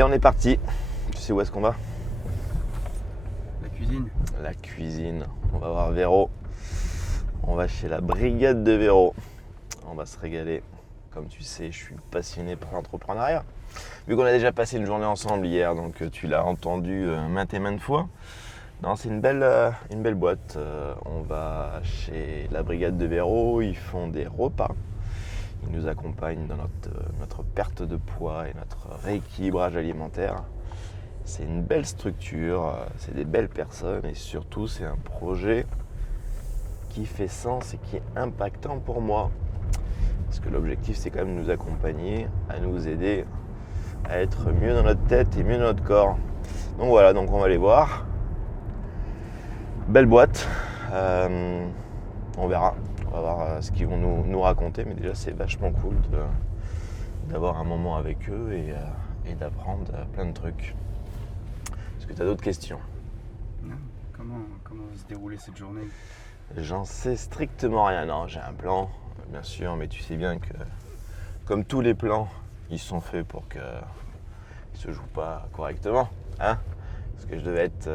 Allez, on est parti. Tu sais où est-ce qu'on va? La cuisine. La cuisine. On va voir Véro. On va chez la brigade de Véro. On va se régaler. Comme tu sais, je suis passionné par l'entrepreneuriat. Vu qu'on a déjà passé une journée ensemble hier, donc tu l'as entendu maintes et maintes fois. Non, c'est une belle boîte. On va chez la brigade de Véro. Ils font des repas. Ils nous accompagnent dans notre perte de poids et notre rééquilibrage alimentaire. C'est une belle structure, c'est des belles personnes et surtout c'est un projet qui fait sens et qui est impactant pour moi. Parce que l'objectif c'est quand même de nous accompagner, à nous aider à être mieux dans notre tête et mieux dans notre corps. Donc voilà, donc on va aller voir. Belle boîte, on verra. On va voir ce qu'ils vont nous raconter, mais déjà c'est vachement cool d'avoir un moment avec eux et d'apprendre plein de trucs. Est-ce que tu as d'autres questions? Non. Comment va se dérouler cette journée? J'en sais strictement rien. Non, j'ai un plan, bien sûr, mais tu sais bien que comme tous les plans, ils sont faits pour qu'ils ne se jouent pas correctement. Hein, parce que je devais être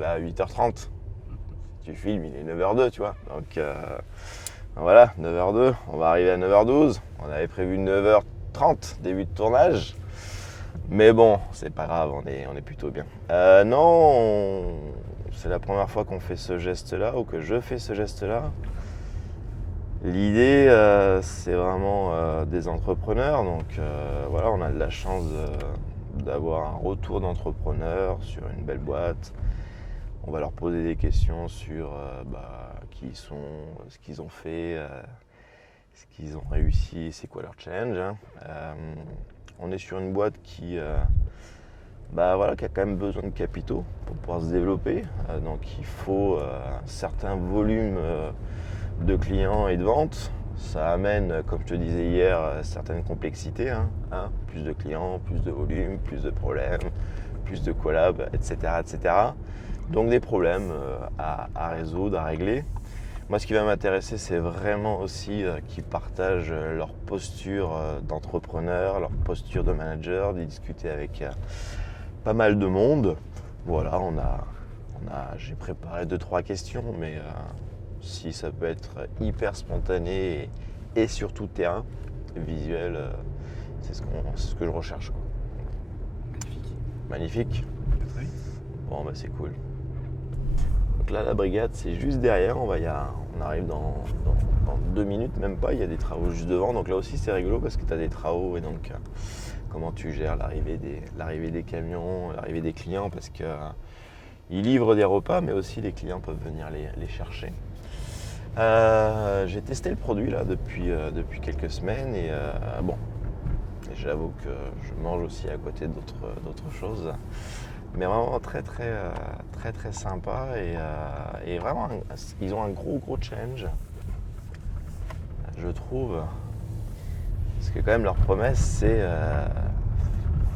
là à 8h30. Tu filmes, il est 9h02, tu vois. Donc voilà, 9h02, on va arriver à 9h12. On avait prévu 9h30, début de tournage. Mais bon, c'est pas grave, on est plutôt bien. Non, c'est la première fois qu'on fait ce geste-là, ou que je fais ce geste-là. L'idée, c'est vraiment des entrepreneurs. Donc voilà, on a de la chance d'avoir un retour d'entrepreneurs sur une belle boîte. On va leur poser des questions sur qui ils sont, ce qu'ils ont fait, ce qu'ils ont réussi, c'est quoi leur challenge. Hein. On est sur une boîte qui a quand même besoin de capitaux pour pouvoir se développer. Donc il faut un certain volume de clients et de ventes. Ça amène, comme je te disais hier, certaines complexités. Hein. Plus de clients, plus de volume, plus de problèmes, plus de collabs, etc. etc. Donc des problèmes à résoudre, à régler. Moi, ce qui va m'intéresser, c'est vraiment aussi qu'ils partagent leur posture d'entrepreneur, leur posture de manager, d'y discuter avec pas mal de monde. Voilà, j'ai préparé 2-3 questions, mais si ça peut être hyper spontané et surtout terrain, visuel, c'est ce que je recherche, quoi. Magnifique. Oui. Bon, c'est cool. Donc là, la brigade, c'est juste derrière. On arrive dans 2 minutes, même pas. Il y a des travaux juste devant. Donc là aussi, c'est rigolo parce que tu as des travaux. Et donc, comment tu gères l'arrivée des camions, l'arrivée des clients? Parce qu'ils livrent des repas, mais aussi les clients peuvent venir les chercher. J'ai testé le produit là depuis quelques semaines. Et j'avoue que je mange aussi à côté d'autres choses. Mais vraiment très sympa et vraiment ils ont un gros challenge, je trouve, parce que quand même leur promesse c'est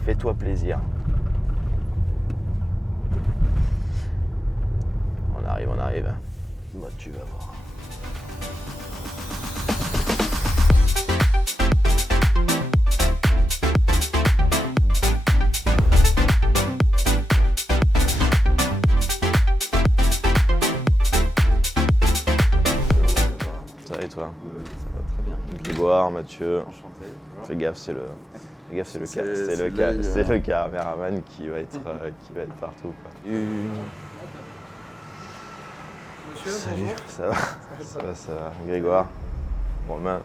fais-toi plaisir. On arrive. Tu vas voir. Et toi? Ça va très bien. Grégoire, Mathieu. Enchanté. Fais gaffe, c'est le caméraman qui va être partout, quoi. Monsieur, Salut, bonjour. ça va. Grégoire, Romain,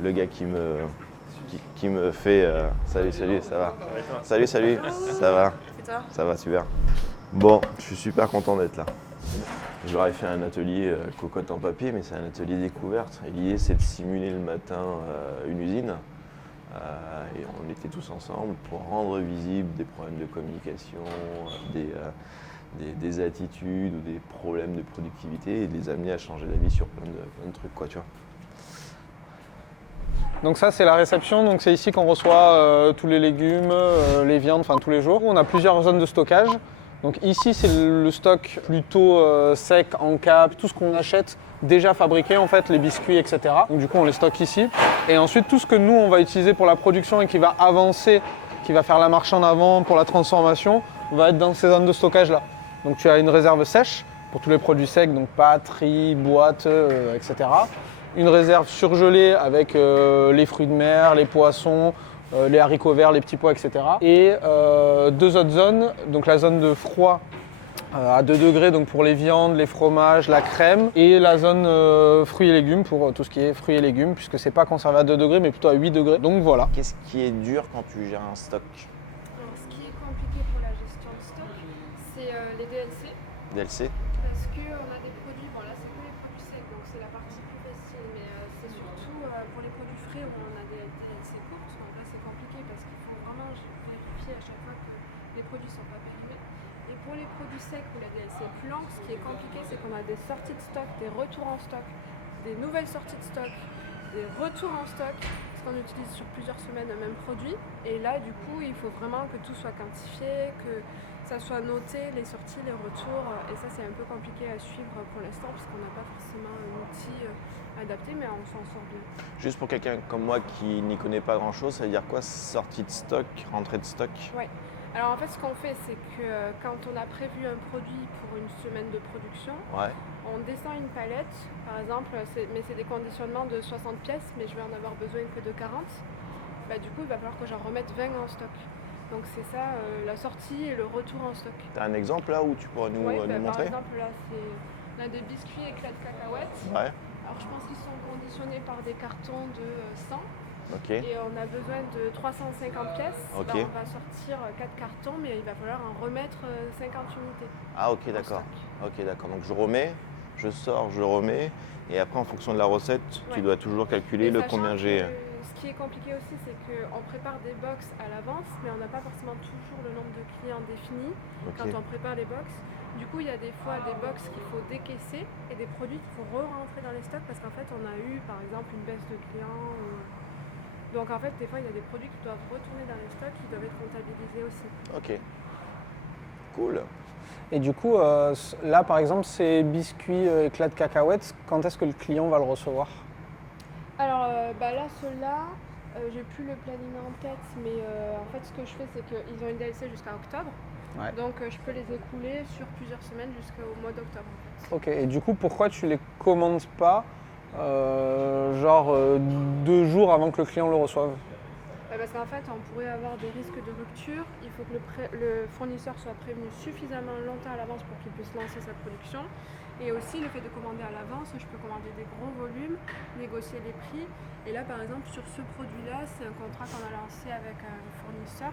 le gars qui me fait salut, ça va. Salut, ça va. Et toi? Ça va, super. Bon, je suis super content d'être là. J'aurais fait un atelier cocotte en papier, mais c'est un atelier découverte. Et l'idée, c'est de simuler le matin une usine. Et on était tous ensemble pour rendre visibles des problèmes de communication, des attitudes ou des problèmes de productivité et de les amener à changer d'avis sur plein de trucs, quoi, tu vois. Donc ça c'est la réception, donc c'est ici qu'on reçoit tous les légumes, les viandes, enfin tous les jours. On a plusieurs zones de stockage. Donc ici c'est le stock plutôt sec, en cap, tout ce qu'on achète déjà fabriqué en fait, les biscuits, etc. Donc du coup on les stocke ici. Et ensuite tout ce que nous on va utiliser pour la production et qui va avancer qui va faire la marche en avant pour la transformation, va être dans ces zones de stockage là. Donc tu as une réserve sèche pour tous les produits secs, donc pâtes, riz, boîtes, etc. Une réserve surgelée avec les fruits de mer, les poissons, les haricots verts, les petits pois, etc. Et deux autres zones, donc la zone de froid à 2 degrés donc pour les viandes, les fromages, la crème, et la zone fruits et légumes pour tout ce qui est fruits et légumes, puisque c'est pas conservé à 2 degrés mais plutôt à 8 degrés. Donc voilà. Qu'est-ce qui est dur quand tu gères un stock? Alors, ce qui est compliqué pour la gestion de stock, c'est les DLC. DLC? Parce qu'on a des produits, bon là c'est que les produits secs, donc c'est la partie plus facile, mais c'est surtout pour les produits frais où on a des DLC courtes, donc là c'est compliqué parce qu'il faut vraiment vérifier à chaque fois que les produits ne sont pas périmés. Et pour les produits secs où la DLC est plus longue, ce qui est compliqué c'est qu'on a des sorties de stock, des retours en stock, des nouvelles sorties de stock, des retours en stock, parce qu'on utilise sur plusieurs semaines le même produit. Et là du coup il faut vraiment que tout soit quantifié, que ça soit noté, les sorties, les retours, et ça c'est un peu compliqué à suivre pour l'instant parce qu'on n'a pas forcément un outil adapté, mais on s'en sort bien. Juste pour quelqu'un comme moi qui n'y connaît pas grand chose, ça veut dire quoi sortie de stock, rentrée de stock? Ouais. Alors en fait ce qu'on fait c'est que quand on a prévu un produit pour une semaine de production, Ouais. on descend une palette, par exemple, mais c'est des conditionnements de 60 pièces, mais je vais en avoir besoin que de 40. Bah, du coup il va falloir que j'en remette 20 en stock. Donc c'est ça, la sortie et le retour en stock. T'as un exemple là où tu pourrais nous, Ouais, nous par montrer? exemple là on a des biscuits éclats de cacahuètes. Ouais. Alors je pense qu'ils sont conditionnés par des cartons de 100 Ok. et on a besoin de 350 pièces. Ok. Là, on va sortir 4 cartons mais il va falloir en remettre 50 unités. Ah ok, d'accord. Ok, d'accord. Donc je remets, je sors, je remets, et après en fonction de la recette, tu Ouais. dois toujours calculer Et le sachant combien j'ai. que ce qui est compliqué aussi c'est qu'on prépare des box à l'avance mais on n'a pas forcément toujours le nombre de clients défini Ok. quand on prépare les box. Du coup il y a des fois des box qu'il faut décaisser et des produits qu'il faut re-rentrer dans les stocks parce qu'en fait on a eu par exemple une baisse de clients. Donc en fait des fois il y a des produits qui doivent retourner dans les stocks qui doivent être comptabilisés aussi. Ok. Cool. Et du coup, là par exemple, ces biscuits éclats de cacahuètes, quand est-ce que le client va le recevoir? Alors là ceux-là, j'ai plus le planning en tête mais en fait ce que je fais c'est qu'ils ont une DLC jusqu'à octobre. Ouais. Donc je peux les écouler sur plusieurs semaines jusqu'au mois d'octobre en fait. Ok, et du coup, pourquoi tu les commandes pas 2 jours avant que le client le reçoive? Parce qu'en fait, on pourrait avoir des risques de rupture. Il faut que le fournisseur soit prévenu suffisamment longtemps à l'avance pour qu'il puisse lancer sa production. Et aussi, le fait de commander à l'avance, je peux commander des gros volumes, négocier les prix. Et là, par exemple, sur ce produit-là, c'est un contrat qu'on a lancé avec un fournisseur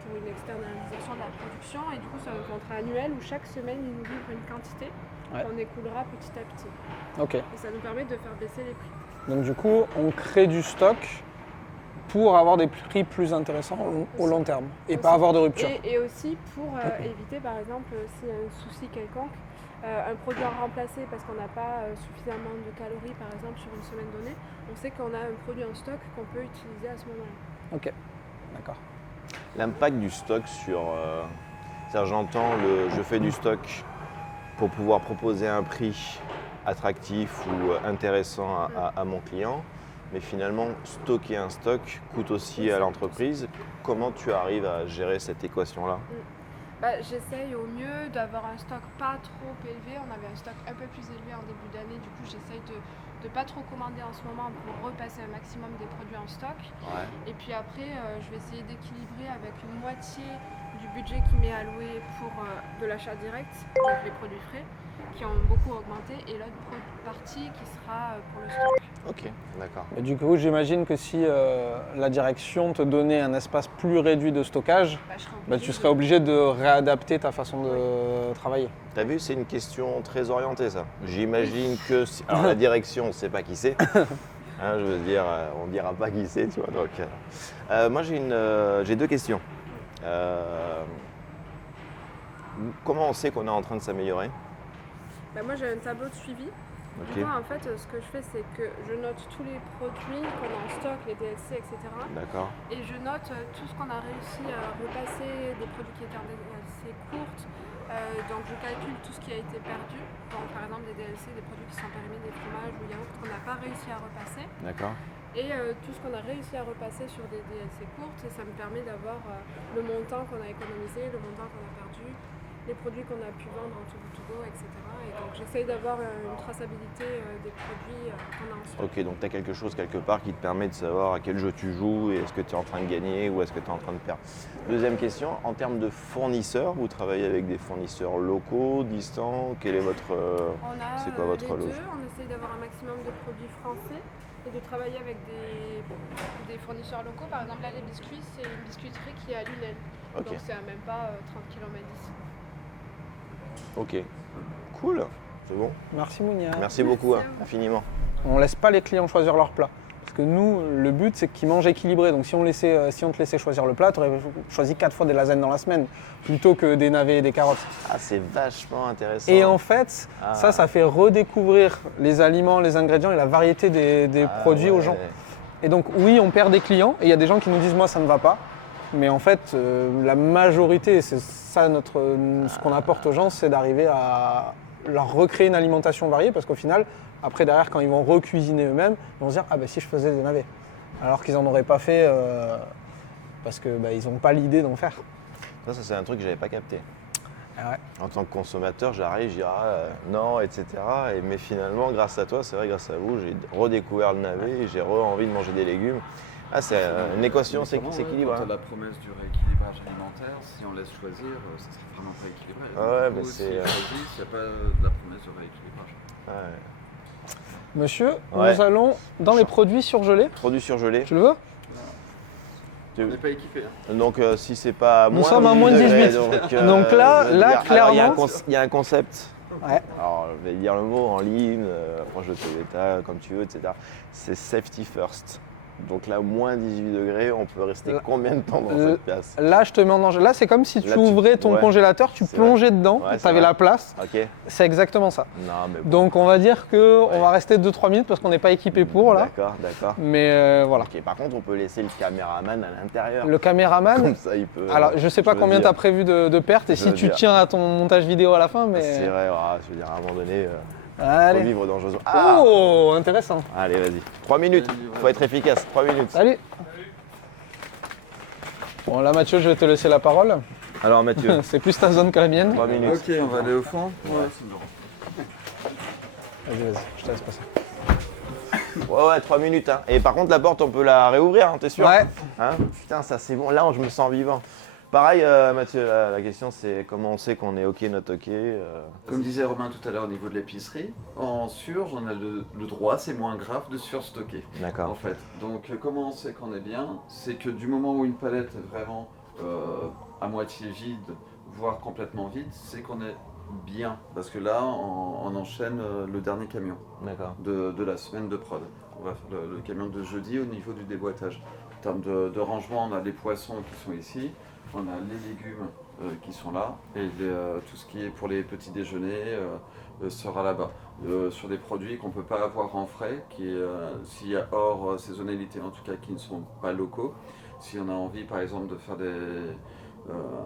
pour une externalisation de la production. Et du coup, c'est un contrat annuel où chaque semaine, il nous livre une quantité qu'on écoulera petit à petit. Ok, Et ça nous permet de faire baisser les prix. donc du coup, on crée du stock pour avoir des prix plus intéressants au long terme et pas avoir de rupture. Et aussi pour éviter, par exemple, s'il y a un souci quelconque, un produit à remplacer parce qu'on n'a pas suffisamment de calories, par exemple, sur une semaine donnée, on sait qu'on a un produit en stock qu'on peut utiliser à ce moment-là. Ok, d'accord. L'impact du stock sur. C'est-à-dire, j'entends je fais du stock pour pouvoir proposer un prix attractif ou intéressant à mon client. Mais finalement, stocker un stock coûte aussi à l'entreprise. Comment tu arrives à gérer cette équation-là? J'essaye au mieux d'avoir un stock pas trop élevé. On avait un stock un peu plus élevé en début d'année. Du coup, j'essaye de ne pas trop commander en ce moment pour repasser un maximum des produits en stock. Ouais. Et puis après, je vais essayer d'équilibrer avec une moitié du budget qui m'est alloué pour de l'achat direct, donc les produits frais, qui ont beaucoup augmenté, et l'autre partie qui sera pour le stock. Ok, d'accord. Et du coup, j'imagine que si la direction te donnait un espace plus réduit de stockage, tu serais obligé de réadapter ta façon de travailler. T'as vu, c'est une question très orientée, ça. J'imagine que... Alors, la direction, on ne sait pas qui c'est. Hein, je veux dire, on ne dira pas qui c'est, tu vois. Donc, moi, j'ai 2 questions. Comment on sait qu'on est en train de s'améliorer? Moi, j'ai un tableau de suivi Ok. Du coup, en fait, ce que je fais, c'est que je note tous les produits qu'on a en stock, les DLC, etc. D'accord. Et je note tout ce qu'on a réussi à repasser, des produits qui étaient en DLC courtes. Donc je calcule tout ce qui a été perdu. Donc par exemple des DLC, des produits qui sont périmés, des fromages ou yaourts qu'on n'a pas réussi à repasser. D'accord. Et tout ce qu'on a réussi à repasser sur des DLC courtes. Et ça me permet d'avoir le montant qu'on a économisé, le montant qu'on a perdu, les produits qu'on a pu vendre en to go, etc. Et donc j'essaye d'avoir une traçabilité des produits qu'on a en stock. Ok, donc tu as quelque chose quelque part qui te permet de savoir à quel jeu tu joues et est-ce que tu es en train de gagner ou est-ce que tu es en train de perdre. Deuxième question, en termes de fournisseurs, vous travaillez avec des fournisseurs locaux, distants, quel est votre... On a c'est quoi votre les deux, loge? on essaye d'avoir un maximum de produits français et de travailler avec des fournisseurs locaux. Par exemple là les biscuits, c'est une biscuiterie qui est à Lunel. Ok. Donc c'est à même pas 30 km d'ici. Ok, cool, c'est bon. Merci Mounia. Merci beaucoup, Merci à vous. infiniment. On laisse pas les clients choisir leur plat. Parce que nous, le but, c'est qu'ils mangent équilibré. Donc si on te laissait choisir le plat, tu aurais choisi 4 fois des lasagnes dans la semaine, plutôt que des navets et des carottes. Ah, c'est vachement intéressant. Et en fait, Ah. ça fait redécouvrir les aliments, les ingrédients et la variété des Ah, produits aux ouais. gens. Et donc oui, on perd des clients, et il y a des gens qui nous disent « moi, ça ne va pas ». Mais en fait, la majorité, et c'est ça ce qu'on apporte aux gens, c'est d'arriver à leur recréer une alimentation variée, parce qu'au final, après derrière, quand ils vont recuisiner eux-mêmes, ils vont se dire « ah ben si je faisais des navets ». Alors qu'ils n'en auraient pas fait parce qu'ils n'ont pas l'idée d'en faire. Ça c'est un truc que j'avais pas capté. Ah ouais. En tant que consommateur, j'arrive, je dirais non, etc. Mais finalement, grâce à toi, c'est vrai, grâce à vous, j'ai redécouvert le navet et j'ai envie de manger des légumes. Ah, c'est une équation, c'est équilibré. Quand la promesse du rééquilibrage alimentaire, si on laisse choisir, ça sera vraiment pas équilibré. Ah ouais, Du coup, mais si c'est, on choisit, s'il n'y a pas de la promesse de rééquilibrage. Ouais. Monsieur, Ouais. nous allons dans les produits surgelés. Produits surgelés. Tu le veux? On n'est pas équipé. Hein. Donc si c'est pas Nous moins sommes à moins 18 degrés, 18. donc là, je veux dire, alors, clairement, il y a un concept. Ouais. Alors je vais dire le mot en ligne, proche de Toyota, comme tu veux, etc. C'est safety first. Donc là, moins 18 degrés, on peut rester combien de temps dans cette pièce? Là, je te mets en danger. Là, c'est comme si tu Là, ouvrais ton ouais. congélateur, tu C'est plongeais dedans, Ouais, tu c'est avais vrai. la place. Ok. C'est exactement ça. Non, mais bon. Donc, on va dire qu'on Ouais. va rester 2-3 minutes parce qu'on n'est pas équipé pour là. D'accord, d'accord. Mais voilà. Ok, par contre, on peut laisser le caméraman à l'intérieur. Le caméraman, Comme ça, il peut. alors je sais pas veux combien tu dire, as prévu de pertes et je si veux tu dire. tiens à ton montage vidéo à la fin, mais. C'est vrai, voilà, je veux dire, à un moment donné, faut Allez. vivre dangereusement. Ah Oh, intéressant. Allez, vas-y. 3 minutes, faut être efficace. 3 minutes. Salut. Bon, là, Mathieu, je vais te laisser la parole. Alors, Mathieu, C'est plus ta zone que la mienne. 3 minutes. Ok, on va aller au fond. Ouais, c'est bon. Vas-y, je te laisse passer. Ouais, 3 minutes. Hein. Et par contre, la porte, on peut la réouvrir, hein, t'es sûr? Ouais. Hein, putain, ça c'est bon. Là, je me sens vivant. Pareil, Mathieu, la question c'est comment on sait qu'on est OK, not OK Comme disait Romain tout à l'heure au niveau de l'épicerie, en surge, on a le droit, c'est moins grave de surstocker. En D'accord. fait, donc comment on sait qu'on est bien? C'est que du moment où une palette est vraiment à moitié vide, voire complètement vide, c'est qu'on est bien. Parce que là, on enchaîne le dernier camion D'accord. de la semaine de prod. On va faire le camion de jeudi au niveau du déboîtage. En termes de rangement, on a les poissons qui sont ici, on a les légumes qui sont là, et tout ce qui est pour les petits déjeuners sera là-bas. Sur des produits qu'on ne peut pas avoir en frais, s'il y a hors saisonnalité en tout cas, qui ne sont pas locaux. Si on a envie par exemple de faire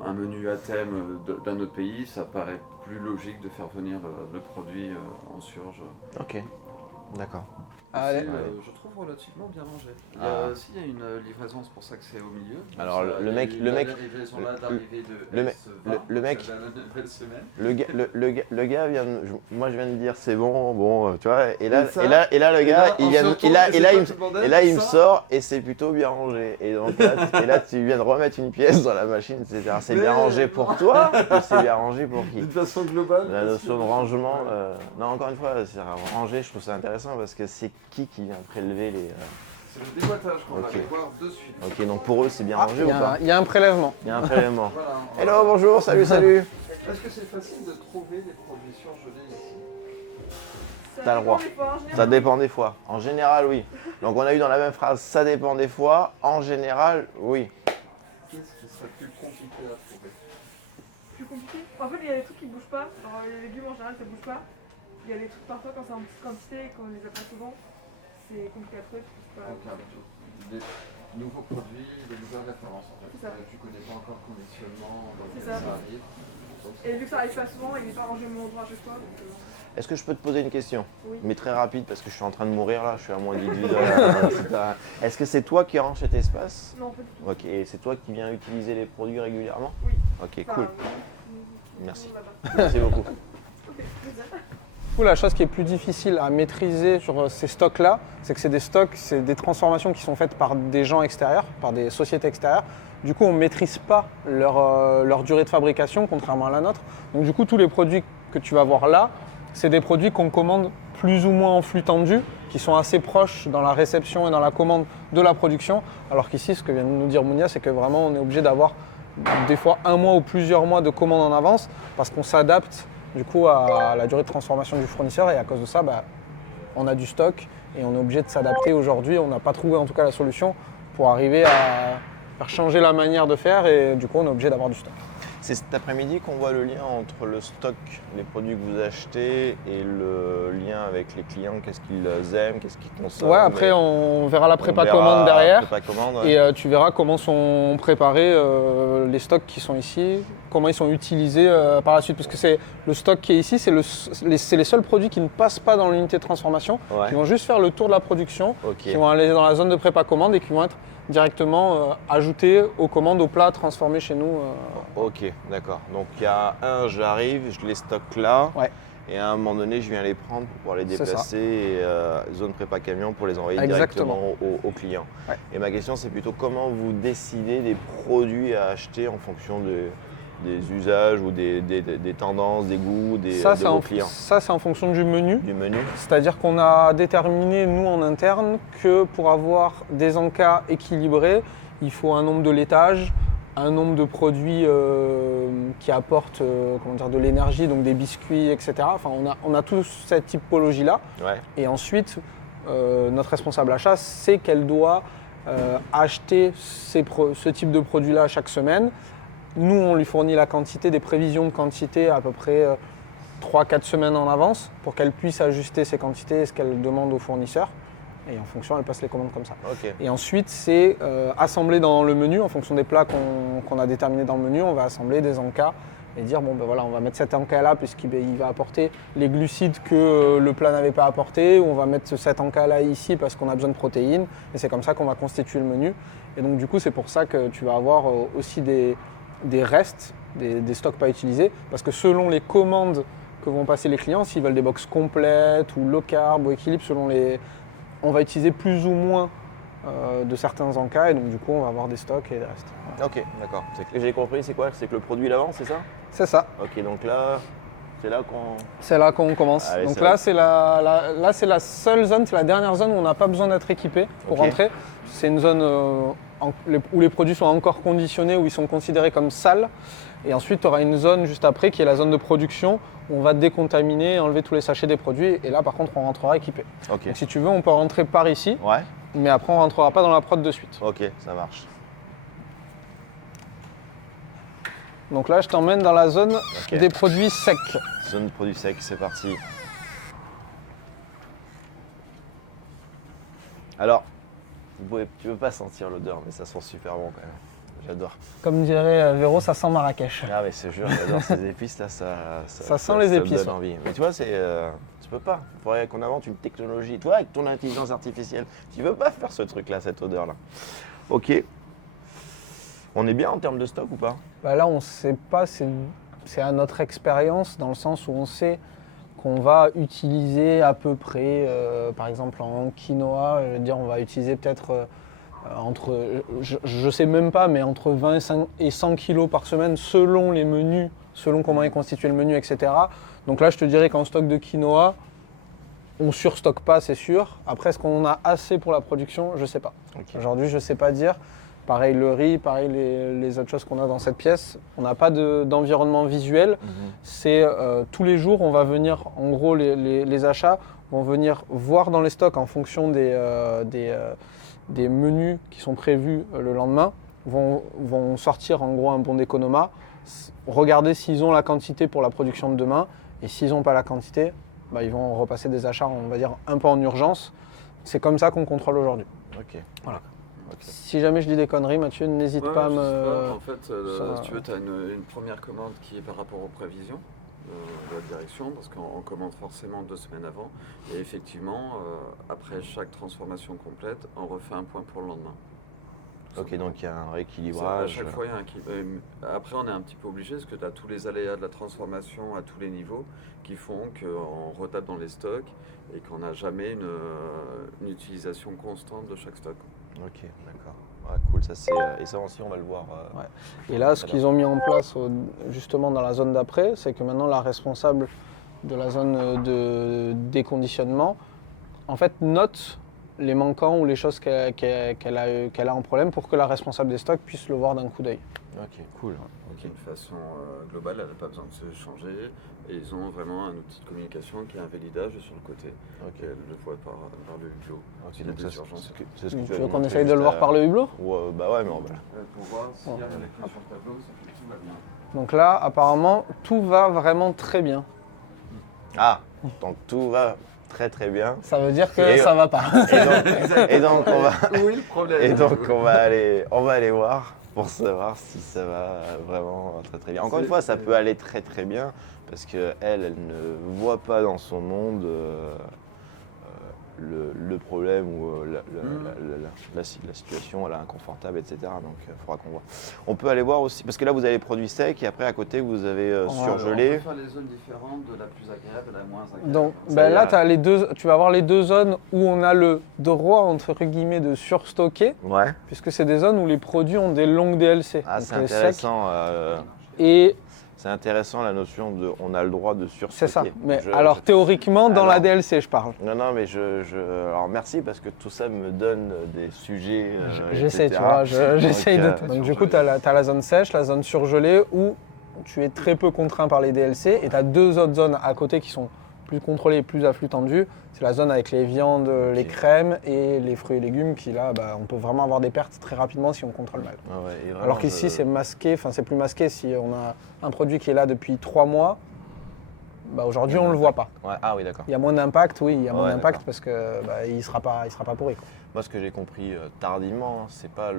un menu à thème d'un autre pays, ça paraît plus logique de faire venir le produit en surge. OK. D'accord. Allez. Je trouve relativement bien rangé. Ah. S'il y a une livraison, c'est pour ça que c'est au milieu. Alors, Ça, le il y a mec- une le mec- dernière livraison là d'arrivée de le mec- S20, le mec- c'est la nouvelle semaine. Le gars vient moi je viens de dire c'est bon, tu vois, et là, Et ça, et là, et là le et gars, là, il on vient, se retourne, et là, c'est pas tout le bordel, et là, il me ça. sort et c'est plutôt bien rangé. Et donc là, tu viens de remettre une pièce dans la machine, etc. C'est bien Mais- rangé pour toi ou c'est bien rangé pour qui? D'une façon globale. La notion de rangement, non, encore une fois, c'est ranger, je trouve ça intéressant parce que c'est qui vient prélever les. C'est le déboîtage qu'on va Ok. aller voir de suite. Ok, donc pour eux, c'est bien Ah, rangé il ou y a pas? un- il y a un prélèvement. Il y a un prélèvement. Voilà. Hello, bonjour, salut. Est-ce que c'est facile de trouver des produits surgelés ici? T'as le droit. Ça dépend des fois. En général, oui. Donc on a eu dans la même phrase, ça dépend des fois. En général, oui. Qu'est-ce qui serait plus compliqué à trouver? Plus compliqué. En fait, il y a des trucs qui bougent pas. Alors, les légumes en général, ça bouge pas. Il y a des trucs parfois quand c'est en petite quantité et qu'on les a pas souvent, c'est compliqué à trouver. Des nouveaux produits, des nouvelles références en fait. C'est ça. Tu connais pas encore le conditionnement dans lequel C'est ça. ça arrive. Et vu que ça arrive pas souvent, il n'est pas rangé au même endroit à chaque fois. Est-ce que je peux te poser une question? Oui. Mais très rapide parce que je suis en train de mourir là, je suis à moins 10 etc. Est-ce que c'est toi qui ranges cet espace? Non, pas du tout. Ok, et c'est toi qui viens utiliser les produits régulièrement? Oui. Ok, Enfin, cool. oui. Merci. Là-bas. Merci beaucoup. Ok, plaisir. Du coup, la chose qui est plus difficile à maîtriser sur ces stocks-là, c'est que c'est des stocks, c'est des transformations qui sont faites par des gens extérieurs, par des sociétés extérieures. Du coup, on ne maîtrise pas leur durée de fabrication, contrairement à la nôtre. Donc du coup, tous les produits que tu vas voir là, c'est des produits qu'on commande plus ou moins en flux tendu, qui sont assez proches dans la réception et dans la commande de la production. Alors qu'ici, ce que vient de nous dire Mounia, c'est que vraiment, on est obligé d'avoir des fois 1 mois ou plusieurs mois de commande en avance, parce qu'on s'adapte du coup à la durée de transformation du fournisseur, et à cause de ça, on a du stock et on est obligé de s'adapter. Aujourd'hui, on n'a pas trouvé en tout cas la solution pour arriver à faire changer la manière de faire, et du coup on est obligé d'avoir du stock. C'est cet après-midi qu'on voit le lien entre le stock, les produits que vous achetez, et le lien avec les clients, qu'est-ce qu'ils aiment, qu'est-ce qu'ils consomment. Ouais, après on verra la prépa On verra commande derrière. la prépa commande, ouais. Et tu verras comment sont préparés les stocks qui sont ici, comment ils sont utilisés par la suite. Parce que c'est le stock qui est ici, c'est les seuls produits qui ne passent pas dans l'unité de transformation, Ouais. qui vont juste faire le tour de la production, Ok. qui vont aller dans la zone de prépa commande et qui vont être directement ajoutés aux commandes, aux plats transformés chez nous. Ok, d'accord. Donc il y a j'arrive, je les stocke là. Ouais. Et à un moment donné, je viens les prendre pour pouvoir les C'est ça. déplacer et zone prépa camion pour les envoyer Exactement. directement aux clients. Ouais. Et ma question, c'est plutôt comment vous décidez des produits à acheter en fonction des usages ou des tendances, des goûts de vos clients, Ça, c'est en fonction du menu. du menu. C'est-à-dire qu'on a déterminé, nous en interne, que pour avoir des encas équilibrés, il faut un nombre de laitages, un nombre de produits qui apportent de l'énergie, donc des biscuits, etc. Enfin, on a tous cette typologie-là. Ouais. Et ensuite, notre responsable achat sait qu'elle doit acheter ce type de produit-là chaque semaine. Nous, on lui fournit la quantité, des prévisions de quantité à peu près 3-4 semaines en avance pour qu'elle puisse ajuster ses quantités et ce qu'elle demande au fournisseur. Et en fonction, elle passe les commandes comme ça. Ok. Et ensuite, c'est assembler dans le menu, en fonction des plats qu'on a déterminés dans le menu, on va assembler des encas et dire, bon ben voilà, on va mettre cet encas-là puisqu'il va apporter les glucides que le plat n'avait pas apporté, ou on va mettre cet encas-là ici parce qu'on a besoin de protéines, et c'est comme ça qu'on va constituer le menu. Et donc du coup, c'est pour ça que tu vas avoir aussi des restes, des stocks pas utilisés, parce que selon les commandes que vont passer les clients, s'ils veulent des box complètes ou low carb ou équilibre, on va utiliser plus ou moins de certains encas, et donc du coup on va avoir des stocks et des restes. Voilà. Ok, d'accord. J'ai compris, c'est quoi? C'est que le produit l'avance, c'est ça? C'est ça. Ok, donc là, c'est là qu'on... C'est là qu'on commence. Allez, Donc c'est là, là. c'est la seule zone, c'est la dernière zone où on n'a pas besoin d'être équipé pour Ok. rentrer. C'est une zone où les produits sont encore conditionnés, où ils sont considérés comme sales. Et ensuite, tu auras une zone juste après qui est la zone de production où on va décontaminer, enlever tous les sachets des produits. Et là, par contre, on rentrera équipé. Ok. Donc si tu veux, on peut rentrer par ici, Ouais. mais après, on ne rentrera pas dans la prod de suite. Ok, ça marche. Donc là, je t'emmène dans la zone Ok. des produits secs. Zone de produits secs, c'est parti. Alors, tu peux pas sentir l'odeur, mais ça sent super bon quand même. J'adore. Comme dirait Véro, ça sent Marrakech. Ah mais c'est sûr, j'adore ces épices là, Ça sent les épices, me donne ouais. envie. Mais tu vois, tu peux pas. Il faudrait qu'on invente une technologie. Toi, avec ton intelligence artificielle, tu veux pas faire ce truc là, cette odeur là. Ok. On est bien en termes de stock ou pas? Bah là, on ne sait pas, c'est à notre expérience, dans le sens où on sait qu'on va utiliser à peu près, par exemple en quinoa, je veux dire, on va utiliser peut-être je sais même pas, mais entre 20 et 100 kilos par semaine selon les menus, selon comment est constitué le menu, etc. Donc là, je te dirais qu'en stock de quinoa, on surstocke pas, c'est sûr. Après, est-ce qu'on a assez pour la production? Je sais pas. Ok. Aujourd'hui, je sais pas dire. Pareil le riz, pareil les autres choses qu'on a dans cette pièce. On n'a pas d'environnement visuel. C'est tous les jours, on va venir, en gros, les achats vont venir voir dans les stocks en fonction des menus qui sont prévus le lendemain, vont sortir en gros un bon d'économa, regarder s'ils ont la quantité pour la production de demain, et s'ils n'ont pas la quantité, bah, ils vont repasser des achats, on va dire, un peu en urgence. C'est comme ça qu'on contrôle aujourd'hui. Ok. Voilà. Ok. Si jamais je dis des conneries, Mathieu, n'hésite Ouais, pas à je sais me... pas. En fait, ça- si tu veux, tu as une première commande qui est par rapport aux prévisions de la direction, parce qu'on commande forcément 2 semaines avant. Et effectivement, après chaque transformation complète, on refait un point pour le lendemain. Ok, donc il y a un À rééquilibrage. chaque fois, il y a après, on est un petit peu obligé, parce que tu as tous les aléas de la transformation à tous les niveaux qui font qu'on retape dans les stocks et qu'on n'a jamais une utilisation constante de chaque stock. Ok, d'accord. Ah, cool, ça c'est. Et ça aussi, on va le voir. Et là, ce qu'ils ont mis en place justement dans la zone d'après, c'est que maintenant la responsable de la zone de déconditionnement, en fait, note les manquants ou les choses qu'elle a en problème pour que la responsable des stocks puisse le voir d'un coup d'œil. Ok, cool. Donc, de façon globale, elle n'a pas besoin de se changer. Et ils ont vraiment un outil de communication qui est un validage sur le côté. Ok. Elle le voit par le hublot. Ok, Il y a donc des ça, urgences. c'est ce que Tu vas veux nous qu'on montrer essaye de juste le voir par le hublot? Bah ouais, mais on va. Pour voir s'il y a la clé sur le tableau, ça fait que tout va bien. Donc là, apparemment, tout va vraiment très bien. Ah, donc tout va très très bien. Ça veut dire que Et- ça va pas. Et donc on va. Où est le problème? Et donc on va aller voir pour savoir si ça va vraiment très très bien. Encore une fois, ça peut aller très très bien parce que elle ne voit pas dans son monde le problème ou la situation, elle est inconfortable, etc. Donc il faudra qu'on voit. On peut aller voir aussi, parce que là vous avez les produits secs et après à côté vous avez On surgelé. peut faire les zones différentes de la plus agréable à la moins agréable. Donc Ça ben y là, est. tu vas avoir les deux zones où on a le droit, entre guillemets, de surstocker, Ouais. puisque c'est des zones où les produits ont des longues DLC. Ah, Donc c'est les secs. intéressant. Et C'est intéressant la notion de on a le droit de surstocker. c'est ça. Mais Je- alors théoriquement, dans Alors- la DLC, je parle. Non, non, mais alors merci parce que tout ça me donne des sujets. J'essaie, tu etc. vois, j'essaye de... Donc, Donc du coup, tu as la zone sèche, la zone surgelée, où tu es très peu contraint par les DLC, et tu as deux autres zones à côté qui sont plus contrôlées et plus à flux tendu. C'est la zone avec les viandes, les crèmes et les fruits et légumes qui là, bah, on peut vraiment avoir des pertes très rapidement si on contrôle mal. Ah ouais, et vraiment, Alors qu'ici, c'est masqué, enfin c'est plus masqué. Si on a un produit qui est là depuis 3 mois, bah, aujourd'hui, on ne le voit pas. Ouais, ah oui, d'accord. Il y a moins d'impact, oui, il y a moins Ouais, d'impact d'accord. parce que bah, il sera pas pourri, quoi. Moi, ce que j'ai compris tardivement, hein, c'est pas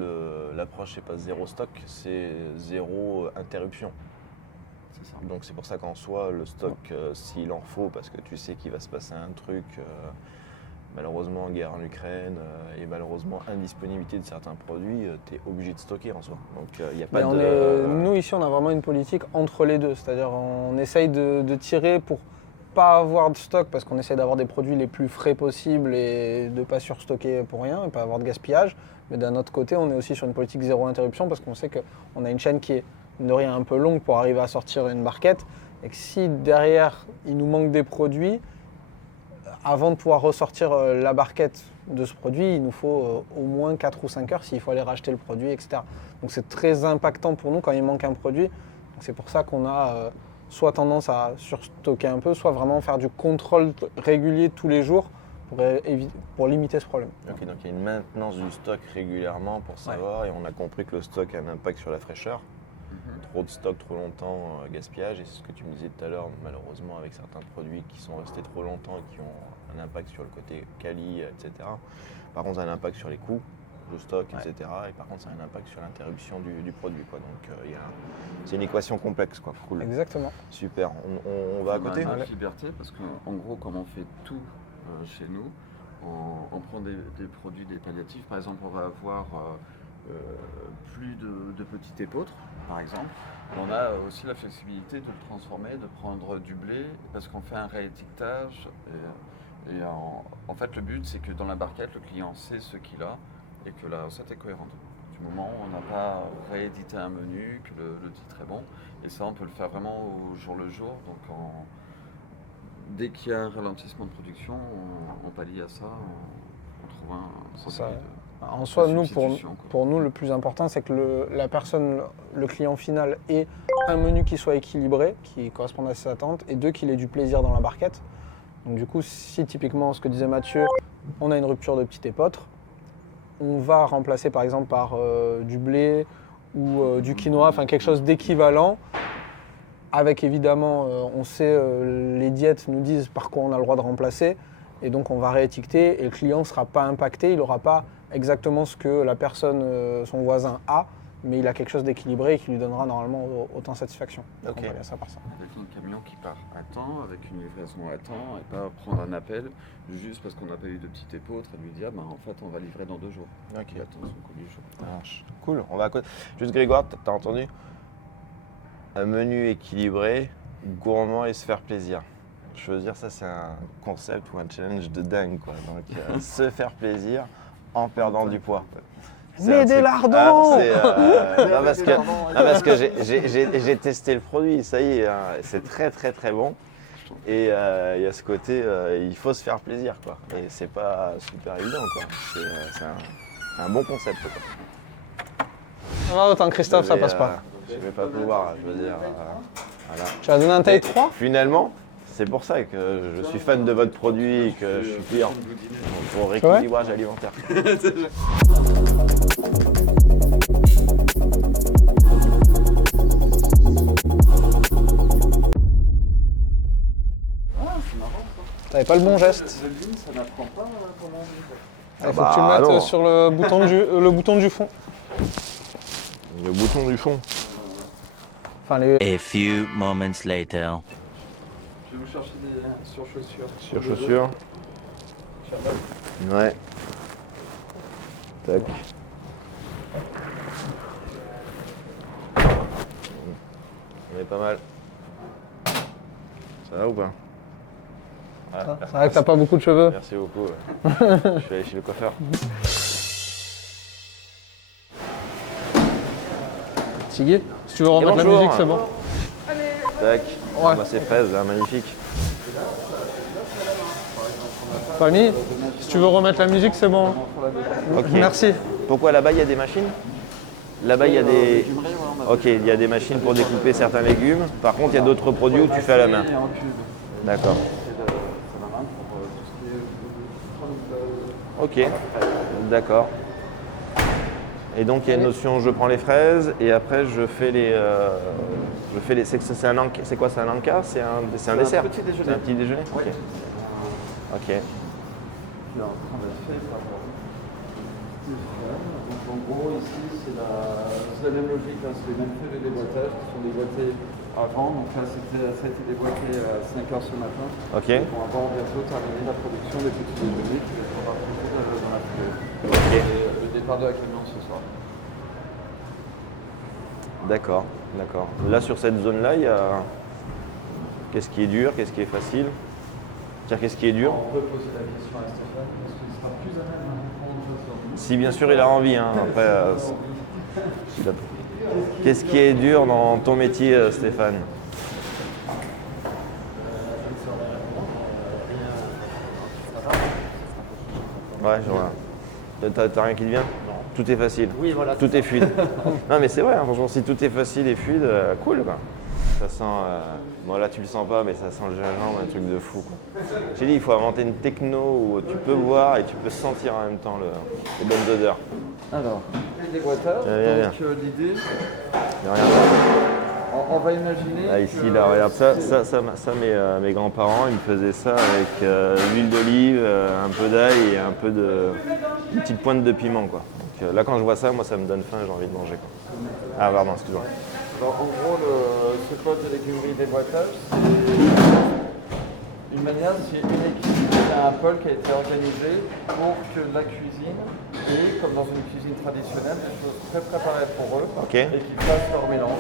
l'approche, c'est pas zéro stock, c'est zéro interruption. C'est ça. Donc c'est pour ça qu'en soi, le stock, s'il en faut, parce que tu sais qu'il va se passer un truc, malheureusement guerre en Ukraine et malheureusement indisponibilité de certains produits, tu es obligé de stocker en soi. Donc il n'y a pas Mais de... nous ici, on a vraiment une politique entre les deux, c'est-à-dire on essaye de tirer pour pas avoir de stock parce qu'on essaie d'avoir des produits les plus frais possibles et de pas surstocker pour rien et pas avoir de gaspillage. Mais d'un autre côté, on est aussi sur une politique zéro interruption parce qu'on sait qu'on a une chaîne qui est de rien un peu longue pour arriver à sortir une barquette et que si derrière il nous manque des produits, avant de pouvoir ressortir la barquette de ce produit, il nous faut au moins 4 ou 5 heures s'il faut aller racheter le produit, etc. Donc c'est très impactant pour nous quand il manque un produit. Donc c'est pour ça qu'on a soit tendance à surstocker un peu, soit vraiment faire du contrôle régulier tous les jours pour limiter ce problème. Ok, donc il y a une maintenance du stock régulièrement pour savoir, et on a compris que le stock a un impact sur la fraîcheur. Trop de stock, trop longtemps, gaspillage, et c'est ce que tu me disais tout à l'heure, malheureusement avec certains produits qui sont restés trop longtemps et qui ont un impact sur le côté quali, etc. Par contre, ça a un impact sur les coûts de stock, etc. Et par contre, ça a un impact sur l'interruption du produit, quoi. Donc c'est une équation complexe, quoi. Cool. Exactement. Super. On va à côté. On a notre liberté parce qu'en gros, comme on fait tout chez nous, on prend des produits, des palliatifs. Par exemple, on va avoir plus de petits épeautres, par exemple. On a aussi la flexibilité de le transformer, de prendre du blé, parce qu'on fait un réétiquetage. Et en fait, le but, c'est que dans la barquette, le client sait ce qu'il a et que la recette est cohérente. Du moment où on n'a pas réédité un menu, que le titre est bon. Et ça, on peut le faire vraiment au jour le jour. Donc, dès qu'il y a un ralentissement de production, on pallie à ça, on trouve un C'est ça. produit En soi, nous, substitution, quoi. pour nous, le plus important, c'est que la personne, le client final, ait un menu qui soit équilibré, qui corresponde à ses attentes, et deux, qu'il ait du plaisir dans la barquette. Donc du coup, si typiquement, ce que disait Mathieu, on a une rupture de petit épeautre, on va remplacer par exemple par du blé ou du quinoa, enfin quelque chose d'équivalent. avec évidemment, on sait, les diètes nous disent par quoi on a le droit de remplacer, et donc on va réétiqueter, et le client ne sera pas impacté, il n'aura pas exactement ce que la personne, son voisin a, mais il a quelque chose d'équilibré et qui lui donnera normalement autant satisfaction. Donc Ok. on va lire ça par ça. Avec un camion qui part à temps, avec une livraison à temps, et pas prendre un appel juste parce qu'on n'a pas eu de petite épeautre et lui dire bah, en fait on va livrer dans 2 jours. Ok. Il attend son colis chaud. Ça marche. Cool, on va à côté. Juste Grégoire, t'as entendu? Un menu équilibré, gourmand et se faire plaisir. Je veux dire, ça c'est un concept ou un challenge de dingue quoi. Donc se faire plaisir en perdant du poids. C'est Mais un des truc- lardons non, parce que j'ai testé le produit, ça y est, hein, c'est très très très bon. Et il y a ce côté, il faut se faire plaisir quoi. Et c'est pas super évident quoi. C'est un bon concept quoi. Ah, autant Christophe, ça Mais, passe pas. Je vais pas pouvoir, je veux dire. Voilà. Tu as donné un taille Et 3 finalement, c'est pour ça que je suis fan de votre produit et que je suis client. Pour vrai rééquilibrage alimentaire. T'avais pas le bon geste. Le lean, ça n'apprend pas comment on dit. Il faut que tu le mettes non. sur le bouton du fond. Le bouton du fond. Enfin, les... A few moments later. Je vais vous chercher des surchaussures. Sur chaussures. Ouais. Tac. On est pas mal. Ça va ou pas? Voilà. C'est vrai que t'as pas beaucoup de cheveux. Merci beaucoup. Ouais. Je suis allé chez le coiffeur. Tigui, si tu veux remettre la bonjour. musique, c'est bon. Tac. Ouais. Bah, c'est fraise, hein, magnifique. Famille, si tu veux remettre la musique, c'est bon. Ok. Merci. Pourquoi là-bas il y a des machines? Là-bas il y a des. Ok, il y a des machines pour découper certains légumes. Par contre, il y a d'autres produits où tu fais à la main. Et en cube. D'accord. C'est la main pour tout ce qui est. Ok. D'accord. Et donc il y a une notion, je prends les fraises et après je fais les. C'est un encas. C'est quoi? C'est un encas? C'est un dessert? petit déjeuner. C'est un petit déjeuner? Oui. Ok. Qui est en train d'être fait par Stéphane. Donc en gros ici c'est la même logique, hein, c'est les mêmes feuilles de déboîtage qui sont déboîtées avant. Donc là ça a été déboîté à 5h ce matin. Ok. Donc on va voir bientôt terminer la production des petits déjeuners qui vont être rapportés dans la foulée. Ok. Et le départ de la camion ce soir. D'accord. D'accord. Là sur cette zone-là, il y a. Qu'est-ce qui est dur? Qu'est-ce qui est facile? Tiens, qu'est-ce qui est dur? On peut poser la question à Stéphane parce qu'il sera plus à même à répondre sur Si bien sûr il a envie. Hein. Après, qu'est-ce qui est dur dans ton métier, Stéphane? Ouais, je vois. T'as rien qui te vient? Tout est facile. Oui, voilà. Tout est fluide. Non mais c'est vrai, hein, franchement, si tout est facile et fluide, cool quoi. Ça sent. Bon là tu le sens pas, mais ça sent le gingembre, un truc de fou quoi. J'ai dit, il faut inventer une techno où tu peux boire et tu peux sentir en même temps les bonnes odeurs. Alors, les déboîtages, Viens. donc l'idée, Mais regarde, on va imaginer. là, ici, là, regarde, ça mes grands-parents, ils me faisaient ça avec l'huile d'olive, un peu d'ail et un peu une petite pointe de piment quoi. Donc là quand je vois ça, moi ça me donne faim et j'ai envie de manger quoi. Ah pardon, excuse-moi. Alors, en gros, ce code de légumerie déboîtage, c'est une manière, c'est une équipe, il y a un pôle qui a été organisé pour que la cuisine ait, comme dans une cuisine traditionnelle, des choses très préparées pour eux Ok. et qu'ils fassent leur mélange.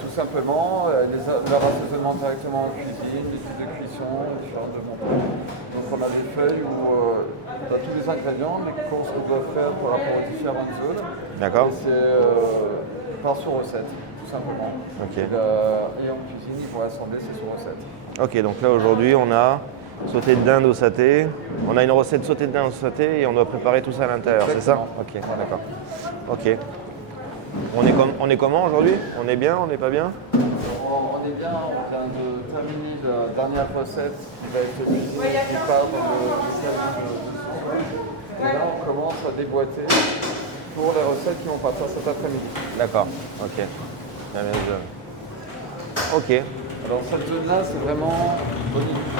Tout simplement, leur assaisonnement directement en cuisine, des types de cuisson, des genres de montage. Donc on a des feuilles où on a tous les ingrédients, les courses qu'on doit faire par rapport aux différentes zones. D'accord. Et c'est par sous-recette, tout simplement. Ok. Et en cuisine, il faut assembler ces sous-recettes. Ok, donc là aujourd'hui on a sauté de dinde au saté. On a une recette sautée de dinde au saté et on doit préparer tout ça à l'intérieur, c'est ça? Exactement. Ok, d'accord. Ok. On est comment aujourd'hui? On est bien? On n'est pas bien? On est bien, on vient de terminer la dernière recette qui va être cuisinée, qui part dans le service de son. Et là, on commence à déboîter pour les recettes qui vont partir cet après-midi. D'accord, ok. Bien joué. Ok. Alors cette zone-là, c'est vraiment,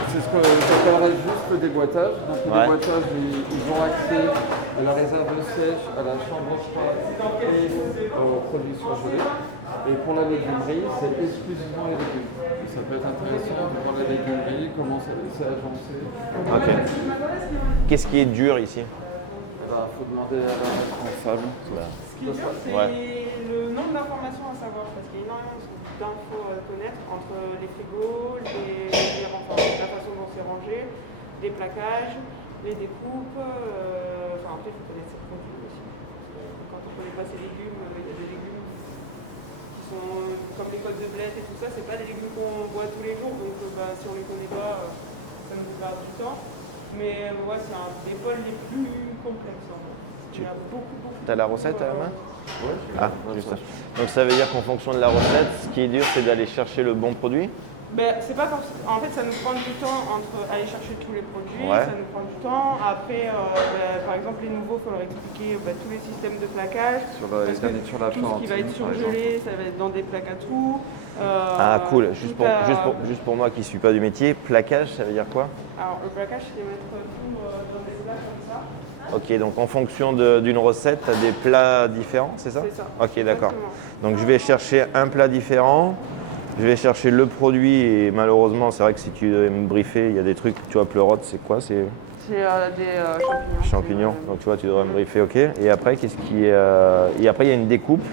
c'est ce que j'appellerais juste le déboîtage. Donc le Ouais. déboîtage, ils ont accès à la réserve sèche, à la chambre froide et aux produits surgelés. Et pour la légumerie, c'est exclusivement les légumes. Ça peut être intéressant de voir la légumerie, comment c'est agencé. Ok. Qu'est-ce qui est dur ici? Il faut demander à la responsable. Ce qui est dur, c'est Ouais. le nombre d'informations à savoir, parce qu'il y a énormément d'infos à connaître entre les frigos, la façon dont c'est rangé, les plaquages, les découpes. Après, il faut connaître ses produits aussi. Quand on ne connaît pas ses légumes, il y a des légumes qui sont comme les côtes de blettes et tout ça, c'est pas des légumes qu'on boit tous les jours, donc si on les connaît pas, ça nous perd du temps. Mais ouais, c'est un des bols les plus complexes en fait. Il y a beaucoup. T'as la recette à la main? Ouais, Ah, juste ça. Donc ça veut dire qu'en fonction de la recette, ce qui est dur, c'est d'aller chercher le bon produit? C'est pas forcément. En fait, ça nous prend du temps entre aller chercher tous les produits, Ouais. ça nous prend du temps. Après, par exemple, les nouveaux, il faut leur expliquer tous les systèmes de plaquage. Sur la Parce que garniture, la tout ce qui va être par surgelé, ça va être dans des plaques à trous. Ah cool, juste tout pour moi qui ne suis pas du métier, plaquage, ça veut dire quoi? Alors, le plaquage, c'est mettre tout dans des plats comme ça. Ok, donc en fonction d'une recette, tu as des plats différents, c'est ça? C'est ça. Ok, d'accord. Exactement. Donc je vais chercher un plat différent, je vais chercher le produit et malheureusement, c'est vrai que si tu devais me briefer, il y a des trucs, tu vois, pleurote, c'est quoi? C'est C'est des champignons. champignons. Donc tu vois, tu devrais me briefer, ok. Et après, qu'est-ce qui est. Et après, il y a une découpe.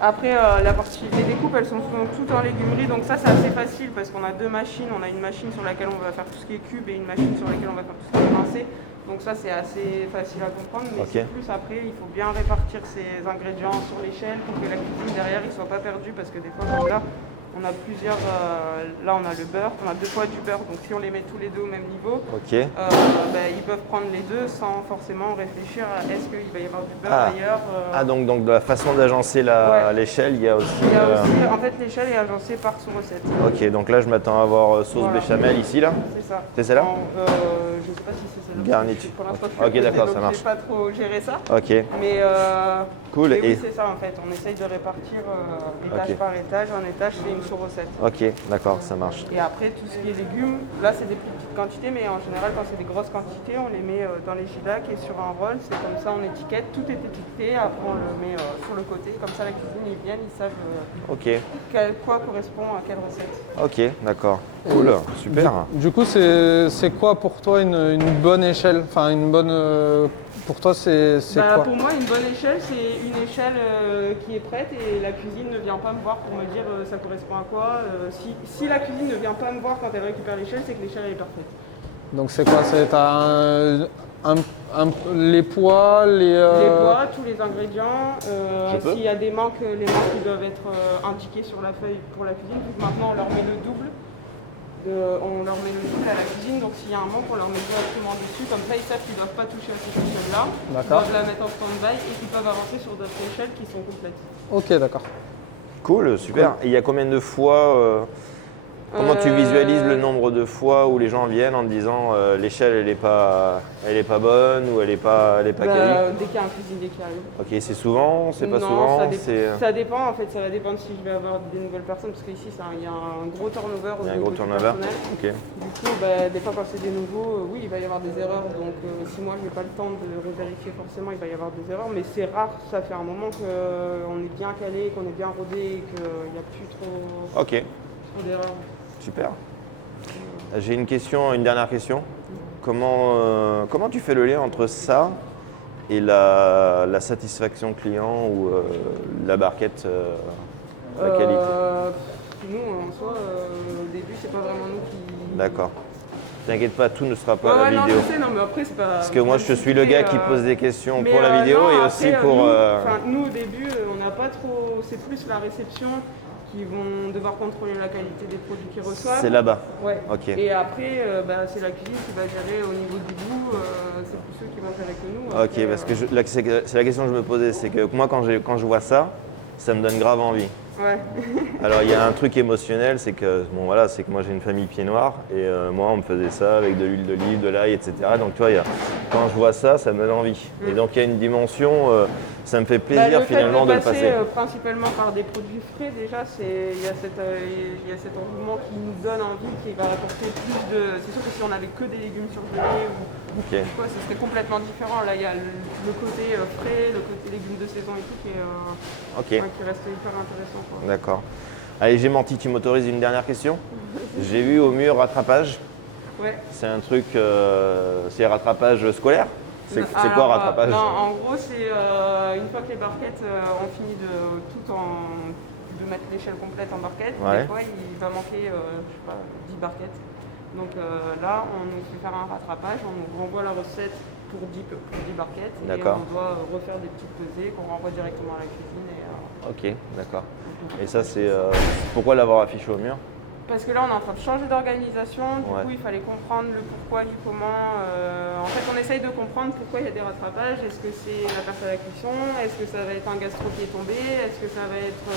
Après, les découpes, elles sont souvent toutes en légumerie, donc ça c'est assez facile parce qu'on a deux machines. On a une machine sur laquelle on va faire tout ce qui est cube et une machine sur laquelle on va faire tout ce qui est pincé. Donc ça c'est assez facile à comprendre, mais Ok. c'est plus après, il faut bien répartir ces ingrédients sur l'échelle pour que la cuisine derrière ne soit pas perdue parce que des fois, comme là, on a plusieurs. Là, on a le beurre, on a 2 fois du beurre, donc si on les met tous les deux au même niveau, Ok. ils peuvent prendre les deux sans forcément réfléchir à est-ce qu'il va y avoir du beurre ailleurs. Ah, donc de la façon d'agencer Ouais. l'échelle, il y a aussi. Il y a aussi, en fait, l'échelle est agencée par sous recette. Ok, donc là, je m'attends à avoir sauce Voilà. béchamel ici, là. C'est ça. C'est celle-là? Je sais pas si c'est celle-là. Garniture. Pour l'instant, Ok, d'accord, ça marche. J'ai pas trop géré ça. Ok, Mais, cool. mais oui, Et... c'est ça en fait. On essaye de répartir étage Ok. par étage. Un étage, c'est une sous-recette. Ok, d'accord, ça marche. Et après, tout ce qui est légumes, là, c'est des plus petites quantités, mais en général, quand c'est des grosses quantités, on les met dans les gilacs et sur un roll. C'est comme ça, on étiquette. Tout est étiqueté. Après, on le met sur le côté. Comme ça, la cuisine, ils viennent, ils savent Ok, quoi correspond à quelle recette. ok, d'accord. Cool, super. Du coup, c'est quoi pour toi une bonne échelle? Enfin, une bonne. Pour toi, c'est quoi? Pour moi, une bonne échelle, c'est une échelle qui est prête et la cuisine ne vient pas me voir pour me dire ça correspond à quoi. Si la cuisine ne vient pas me voir quand elle récupère l'échelle, c'est que l'échelle est parfaite. Donc, c'est quoi? Les poids, Les poids, tous les ingrédients. Je peux S'il y a des manques, les manques ils doivent être indiqués sur la feuille pour la cuisine. Vu que maintenant, on leur met le double. On leur met le double à la cuisine, donc s'il y a un manque, on leur met directement dessus. Comme ça, ils savent qu'ils ne doivent pas toucher à cette échelle-là. Ils D'accord. doivent la mettre en stand-by et qu'ils peuvent avancer sur d'autres échelles qui sont complètes. Ok, d'accord. Cool, super. Et il y a combien de fois comment tu visualises le nombre de fois où les gens viennent en te disant l'échelle elle est pas bonne ou elle est pas quali? Dès qu'il y a un cuisinier qui arrive. Ok, c'est souvent, c'est pas Non, souvent, ça dépend en fait, ça va dépendre si je vais avoir des nouvelles personnes parce qu'ici il y a un gros turnover au Il y a un niveau gros du turnover. personnel. Ok. Du coup, des fois quand c'est des nouveaux, oui il va y avoir des erreurs donc si moi j'ai pas le temps de revérifier forcément il va y avoir des erreurs mais c'est rare, ça fait un moment qu'on est bien calé, qu'on est bien rodé et qu'il n'y a plus trop Ok, d'erreurs. super. J'ai une dernière question. Comment tu fais le lien entre ça et la satisfaction client ou la barquette, la qualité? Nous en soi, au début c'est pas vraiment nous qui... D'accord. T'inquiète pas, tout ne sera pas à la non, vidéo. je sais, non, mais après, c'est pas... Parce que moi, je suis le gars qui pose des questions pour la vidéo non, et après, aussi pour... Nous, au début, on n'a pas trop... C'est plus la réception qui vont devoir contrôler la qualité des produits qu'ils reçoivent. C'est là-bas. Ouais. Ok. Et après, c'est la cuisine qui va gérer au niveau du goût. C'est plus ceux qui vont gérer que nous. Ok, Après, parce que c'est la question que je me posais, c'est que moi, quand je vois ça, ça me donne grave envie. Ouais. Alors il y a un truc émotionnel, c'est que c'est que moi j'ai une famille pied noir et moi on me faisait ça avec de l'huile d'olive, de l'ail, etc. Donc tu vois, quand je vois ça, ça me donne envie. Et donc il y a une dimension, ça me fait plaisir finalement de le passer. Principalement par des produits frais, déjà, il y a cet engouement qui nous donne envie, qui va apporter plus de. C'est sûr que si on avait que des légumes surgelés ou quoi, ce serait complètement différent. Là, il y a le côté frais, le côté légumes de saison et tout qui reste hyper intéressant. D'accord. Allez, j'ai menti, tu m'autorises une dernière question? J'ai vu au mur rattrapage. Ouais. C'est un truc, c'est rattrapage scolaire? C'est quoi rattrapage? Non, en gros, c'est une fois que les barquettes ont fini de mettre l'échelle complète en barquette, des fois il va manquer 10 barquettes. Donc là, on nous fait faire un rattrapage, on nous renvoie la recette pour 10 barquettes et on doit refaire des petites pesées qu'on renvoie directement à la cuisine. Ok, d'accord. Et ça, c'est pourquoi l'avoir affiché au mur? Parce que là, on est en train de changer d'organisation, du coup, il fallait comprendre le pourquoi du comment. En fait, on essaye de comprendre pourquoi il y a des rattrapages. Est-ce que c'est la perte à la cuisson? Est-ce que ça va être un gastro qui est tombé? Est-ce que ça va être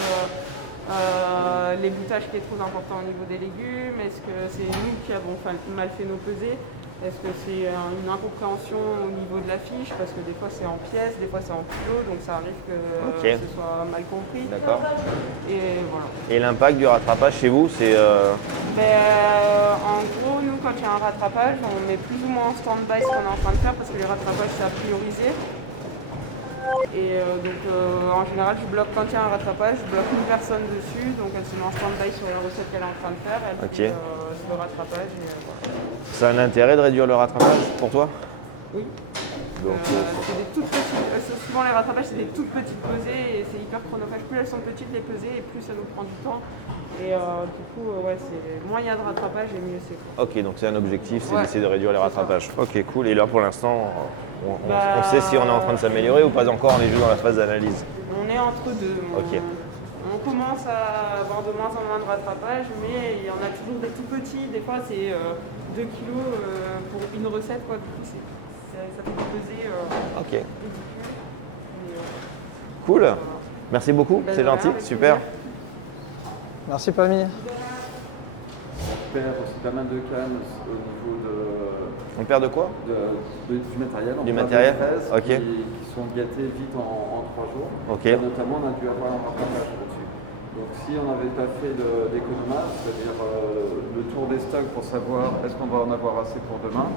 l'ébouttage qui est trop important au niveau des légumes? Est-ce que c'est nous qui avons mal fait nos pesées? Est-ce que c'est une incompréhension au niveau de la fiche? Parce que des fois c'est en pièces, des fois c'est en kilos, donc ça arrive que ce soit mal compris. D'accord. Et voilà. Et l'impact du rattrapage chez vous, c'est en gros, nous, quand il y a un rattrapage, on met plus ou moins en stand-by ce qu'on est en train de faire parce que les rattrapages, c'est à prioriser. Et donc, en général, quand il y a un rattrapage, je bloque une personne dessus, donc elle se met en stand-by sur la recette qu'elle est en train de faire, elle fait le rattrapage. Et, voilà. Ça a un intérêt de réduire le rattrapage pour toi? Oui. Donc, c'est des toutes petites, souvent les rattrapages, c'est des toutes petites pesées et c'est hyper chronophage. Plus elles sont petites les pesées et plus ça nous prend du temps. Et du coup, moins il y a de rattrapage et mieux c'est. Ok, donc c'est un objectif, c'est d'essayer de réduire les rattrapages. Ok, cool. Et là, pour l'instant, on sait si on est en train de s'améliorer ou pas encore, on est juste dans la phase d'analyse. On est entre deux. On commence à avoir de moins en moins de rattrapage, mais il y en a toujours des tout petits. Des fois, c'est 2 kilos pour une recette, quoi. Du coup, ça peut peser. Ok. Cool. Merci beaucoup, c'est gentil, super. Merci Pamille. On perd aussi pas mal de cannes au niveau de. On perd de quoi? Du matériel. Du matériel, ok. Qui sont gâtés vite en 3 jours. Ok. Et notamment, on a dû avoir un rattrapage là-dessus. Donc si on n'avait pas fait d'économage, c'est-à-dire le tour des stocks pour savoir est-ce qu'on va en avoir assez pour demain,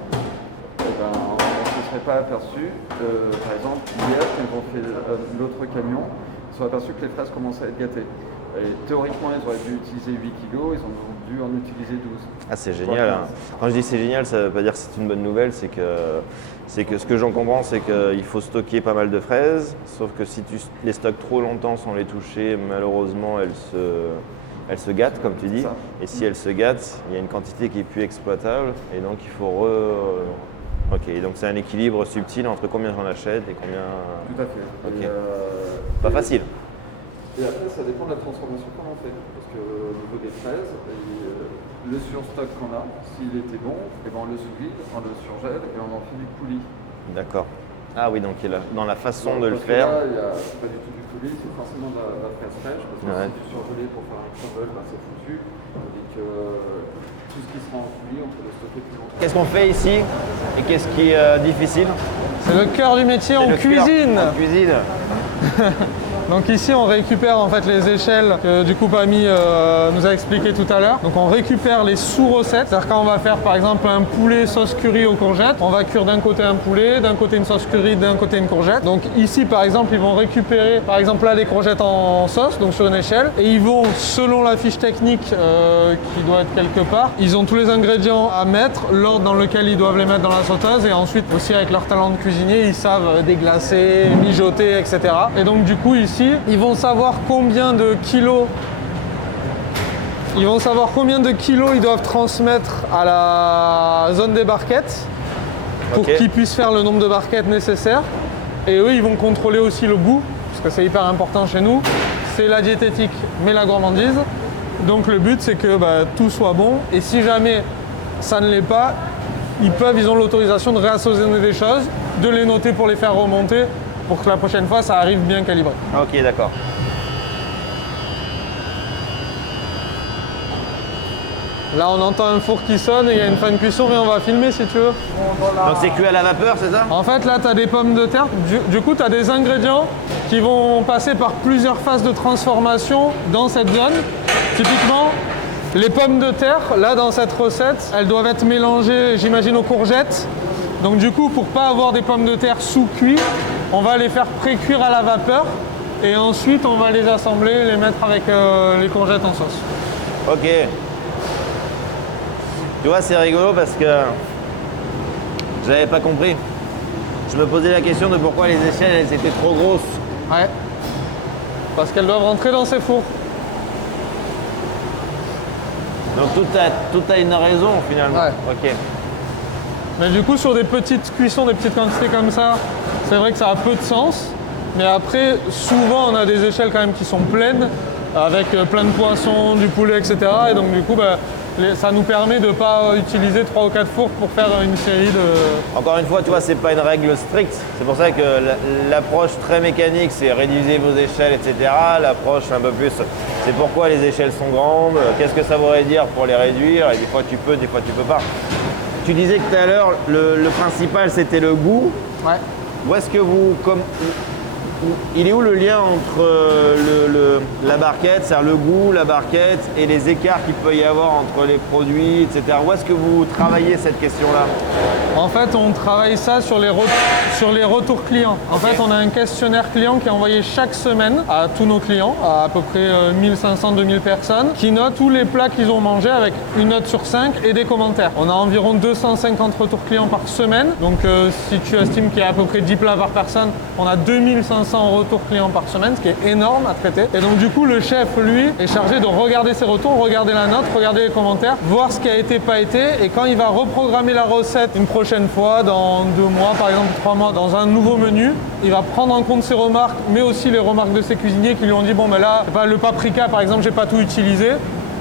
on ne se serait pas aperçu. Par exemple, hier, quand on fait l'autre camion, ils se sont aperçus que les fraises commençaient à être gâtées. Et théoriquement, ils auraient dû utiliser 8 kg, ils ont dû en utiliser 12. Ah, c'est génial. Hein. Quand je dis c'est génial, ça ne veut pas dire que c'est une bonne nouvelle, c'est que ce que j'en comprends, c'est qu'il faut stocker pas mal de fraises, sauf que si tu les stockes trop longtemps sans les toucher, malheureusement, elles se gâtent, comme tu dis. Et si elles se gâtent, il y a une quantité qui est plus exploitable, et donc il faut Ok, donc c'est un équilibre subtil entre combien j'en achète et combien... Tout à fait. Okay. Pas facile. Et après, ça dépend de la transformation qu'on en fait. Parce qu'au niveau des fraises, le surstock qu'on a, s'il était bon, et on le sous-vide, on le surgèle et on en fait du coulis. D'accord. Ah oui, donc dans la façon de le Parce faire... que là, c'est pas du tout du coulis, c'est forcément de la fraise fraîche. Parce que si tu surgelais pour faire un crumble, c'est foutu. Et que tout ce qui sera en coulis, on peut le stocker plus longtemps. Qu'est-ce qu'on fait ici et qu'est-ce qui est difficile? C'est le cœur du métier en cuisine. En cuisine. Donc ici on récupère en fait les échelles que du coup Pamille nous a expliqué tout à l'heure. Donc on récupère les sous-recettes, c'est-à-dire quand on va faire par exemple un poulet sauce curry aux courgettes, on va cuire d'un côté un poulet, d'un côté une sauce curry, d'un côté une courgette. Donc ici par exemple ils vont récupérer par exemple là les courgettes en sauce, donc sur une échelle, et ils vont selon la fiche technique qui doit être quelque part, ils ont tous les ingrédients à mettre, l'ordre dans lequel ils doivent les mettre dans la sauteuse, et ensuite aussi avec leur talent de cuisinier ils savent déglacer, mijoter, etc. Et donc du coup ici ils vont savoir combien de kilos ils doivent transmettre à la zone des barquettes pour qu'ils puissent faire le nombre de barquettes nécessaires. Et eux, ils vont contrôler aussi le goût, parce que c'est hyper important chez nous. C'est la diététique, mais la gourmandise. Donc le but, c'est que tout soit bon. Et si jamais ça ne l'est pas, ils ont l'autorisation de réassaisonner des choses, de les noter pour les faire remonter, pour que la prochaine fois, ça arrive bien calibré. Ok, d'accord. Là, on entend un four qui sonne et il y a une fin de cuisson et on va filmer si tu veux. Donc c'est cuit à la vapeur, c'est ça? En fait, là, tu as des pommes de terre. Du coup, tu as des ingrédients qui vont passer par plusieurs phases de transformation dans cette zone. Typiquement, les pommes de terre, là, dans cette recette, elles doivent être mélangées, j'imagine, aux courgettes. Donc du coup, pour pas avoir des pommes de terre sous-cuits, on va les faire pré-cuire à la vapeur. Et ensuite, on va les assembler, les mettre avec les courgettes en sauce. Ok. Tu vois, c'est rigolo parce que j'avais pas compris. Je me posais la question de pourquoi les échelles, elles étaient trop grosses. Ouais. Parce qu'elles doivent rentrer dans ces fours. Donc tout a une raison finalement. Ouais. Ok. Mais du coup, sur des petites cuissons, des petites quantités comme ça, c'est vrai que ça a peu de sens. Mais après, souvent, on a des échelles quand même qui sont pleines, avec plein de poissons, du poulet, etc. Et donc, du coup, ça nous permet de ne pas utiliser 3 ou 4 fours pour faire une série de... Encore une fois, tu vois, c'est pas une règle stricte. C'est pour ça que l'approche très mécanique, c'est réduisez vos échelles, etc. L'approche un peu plus, c'est pourquoi les échelles sont grandes, qu'est-ce que ça voudrait dire pour les réduire, et des fois tu peux, des fois tu peux pas. Tu disais que tout à l'heure, le principal, c'était le goût. Ouais. Où est-ce que il est où le lien entre la barquette, c'est-à-dire le goût, la barquette et les écarts qu'il peut y avoir entre les produits, etc. Où est-ce que vous travaillez cette question-là? En fait, on travaille ça sur les retours clients. En fait, on a un questionnaire client qui est envoyé chaque semaine à tous nos clients, à peu près 1500-2000 personnes, qui notent tous les plats qu'ils ont mangés avec une note sur 5 et des commentaires. On a environ 250 retours clients par semaine. Donc, si tu estimes qu'il y a à peu près 10 plats par personne, on a 2500 retours clients par semaine, ce qui est énorme à traiter. Et donc, du coup, le chef, lui, est chargé de regarder ses retours, regarder la note, regarder les commentaires, voir ce qui a été, pas été. Et quand il va reprogrammer la recette une prochaine fois, dans 2 mois, par exemple 3 mois, dans un nouveau menu, il va prendre en compte ses remarques, mais aussi les remarques de ses cuisiniers qui lui ont dit bon, mais là, le paprika, par exemple, j'ai pas tout utilisé.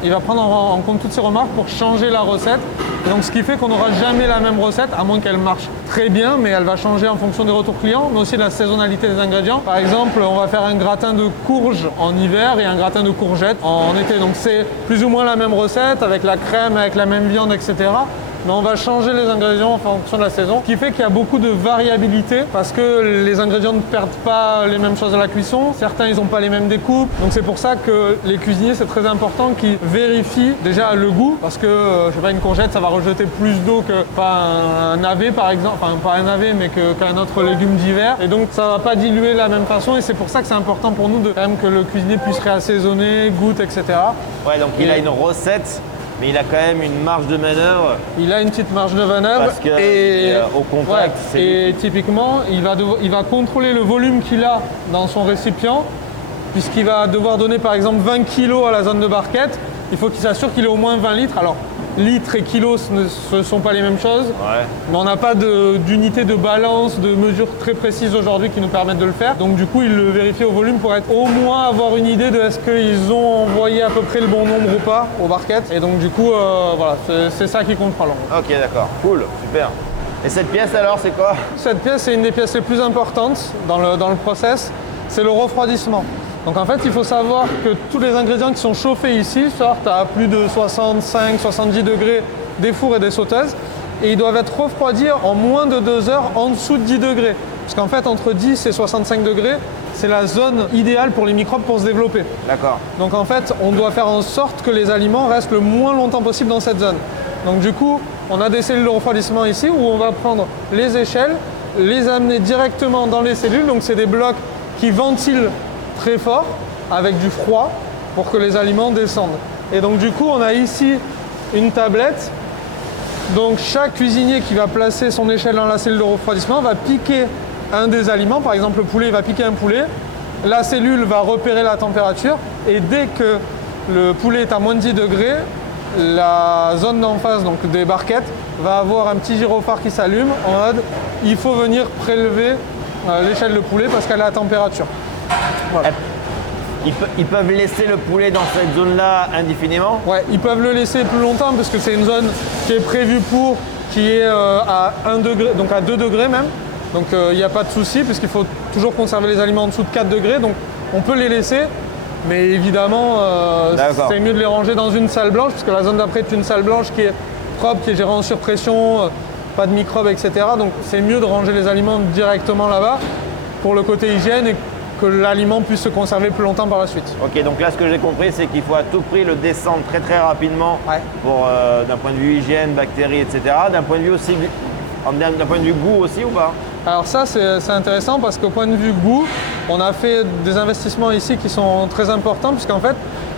Il va prendre en compte toutes ces remarques pour changer la recette. Et donc, ce qui fait qu'on n'aura jamais la même recette, à moins qu'elle marche très bien, mais elle va changer en fonction des retours clients, mais aussi de la saisonnalité des ingrédients. Par exemple, on va faire un gratin de courge en hiver et un gratin de courgettes en été. Donc, c'est plus ou moins la même recette, avec la crème, avec la même viande, etc. Mais on va changer les ingrédients en fonction de la saison, ce qui fait qu'il y a beaucoup de variabilité parce que les ingrédients ne perdent pas les mêmes choses à la cuisson. Certains, ils n'ont pas les mêmes découpes. Donc c'est pour ça que les cuisiniers, c'est très important qu'ils vérifient déjà le goût parce que, je sais pas, une courgette, ça va rejeter plus d'eau que pas un navet par exemple, enfin pas un navet mais qu'un autre légume d'hiver. Et donc ça va pas diluer de la même façon et c'est pour ça que c'est important pour nous de quand même que le cuisinier puisse réassaisonner, goûte, etc. Ouais, donc il a une recette. Mais il a quand même une marge de manœuvre. Il a une petite marge de manœuvre. Parce que au contact, ouais, et typiquement, il va contrôler le volume qu'il a dans son récipient, puisqu'il va devoir donner par exemple 20 kg à la zone de barquette. Il faut qu'il s'assure qu'il ait au moins 20 litres. Alors, litres et kilos, ce ne sont pas les mêmes choses. Ouais. Mais on n'a pas d'unité de balance, de mesure très précise aujourd'hui qui nous permettent de le faire. Donc du coup, il le vérifie au volume pour au moins avoir une idée de est-ce qu'ils ont envoyé à peu près le bon nombre ou pas aux barquettes. Et donc du coup, voilà, c'est ça qui compte pas long. Ok, d'accord. Cool, super. Et cette pièce alors, c'est quoi? Cette pièce, c'est une des pièces les plus importantes dans le process. C'est le refroidissement. Donc en fait, il faut savoir que tous les ingrédients qui sont chauffés ici sortent à plus de 65-70 degrés des fours et des sauteuses. Et ils doivent être refroidis en moins de 2 heures en dessous de 10 degrés. Parce qu'en fait, entre 10 et 65 degrés, c'est la zone idéale pour les microbes pour se développer. D'accord. Donc en fait, on doit faire en sorte que les aliments restent le moins longtemps possible dans cette zone. Donc du coup, on a des cellules de refroidissement ici où on va prendre les échelles, les amener directement dans les cellules. Donc c'est des blocs qui ventilent très fort avec du froid pour que les aliments descendent. Et donc du coup, on a ici une tablette. Donc chaque cuisinier qui va placer son échelle dans la cellule de refroidissement va piquer un des aliments. Par exemple, le poulet, il va piquer un poulet. La cellule va repérer la température et dès que le poulet est à moins de 10 degrés, la zone d'en face, donc des barquettes, va avoir un petit gyrophare qui s'allume en mode il faut venir prélever l'échelle de poulet parce qu'elle est à température. Voilà. Ils peuvent laisser le poulet dans cette zone-là indéfiniment? Ouais, ils peuvent le laisser plus longtemps parce que c'est une zone qui est prévue pour, qui est à 1 degré, donc à 2 degrés même. Donc il n'y a pas de souci puisqu'il faut toujours conserver les aliments en dessous de 4 degrés. Donc on peut les laisser. Mais évidemment, D'accord. c'est mieux de les ranger dans une salle blanche, parce que la zone d'après est une salle blanche qui est propre, qui est gérée en surpression, pas de microbes, etc. Donc c'est mieux de ranger les aliments directement là-bas pour le côté hygiène et que l'aliment puisse se conserver plus longtemps par la suite. Ok, donc là ce que j'ai compris c'est qu'il faut à tout prix le descendre très très rapidement Ouais. pour d'un point de vue hygiène, bactéries, etc. D'un point de vue aussi, d'un point de vue goût aussi ou pas? Alors ça c'est intéressant parce qu'au point de vue goût, on a fait des investissements ici qui sont très importants puisqu'en fait,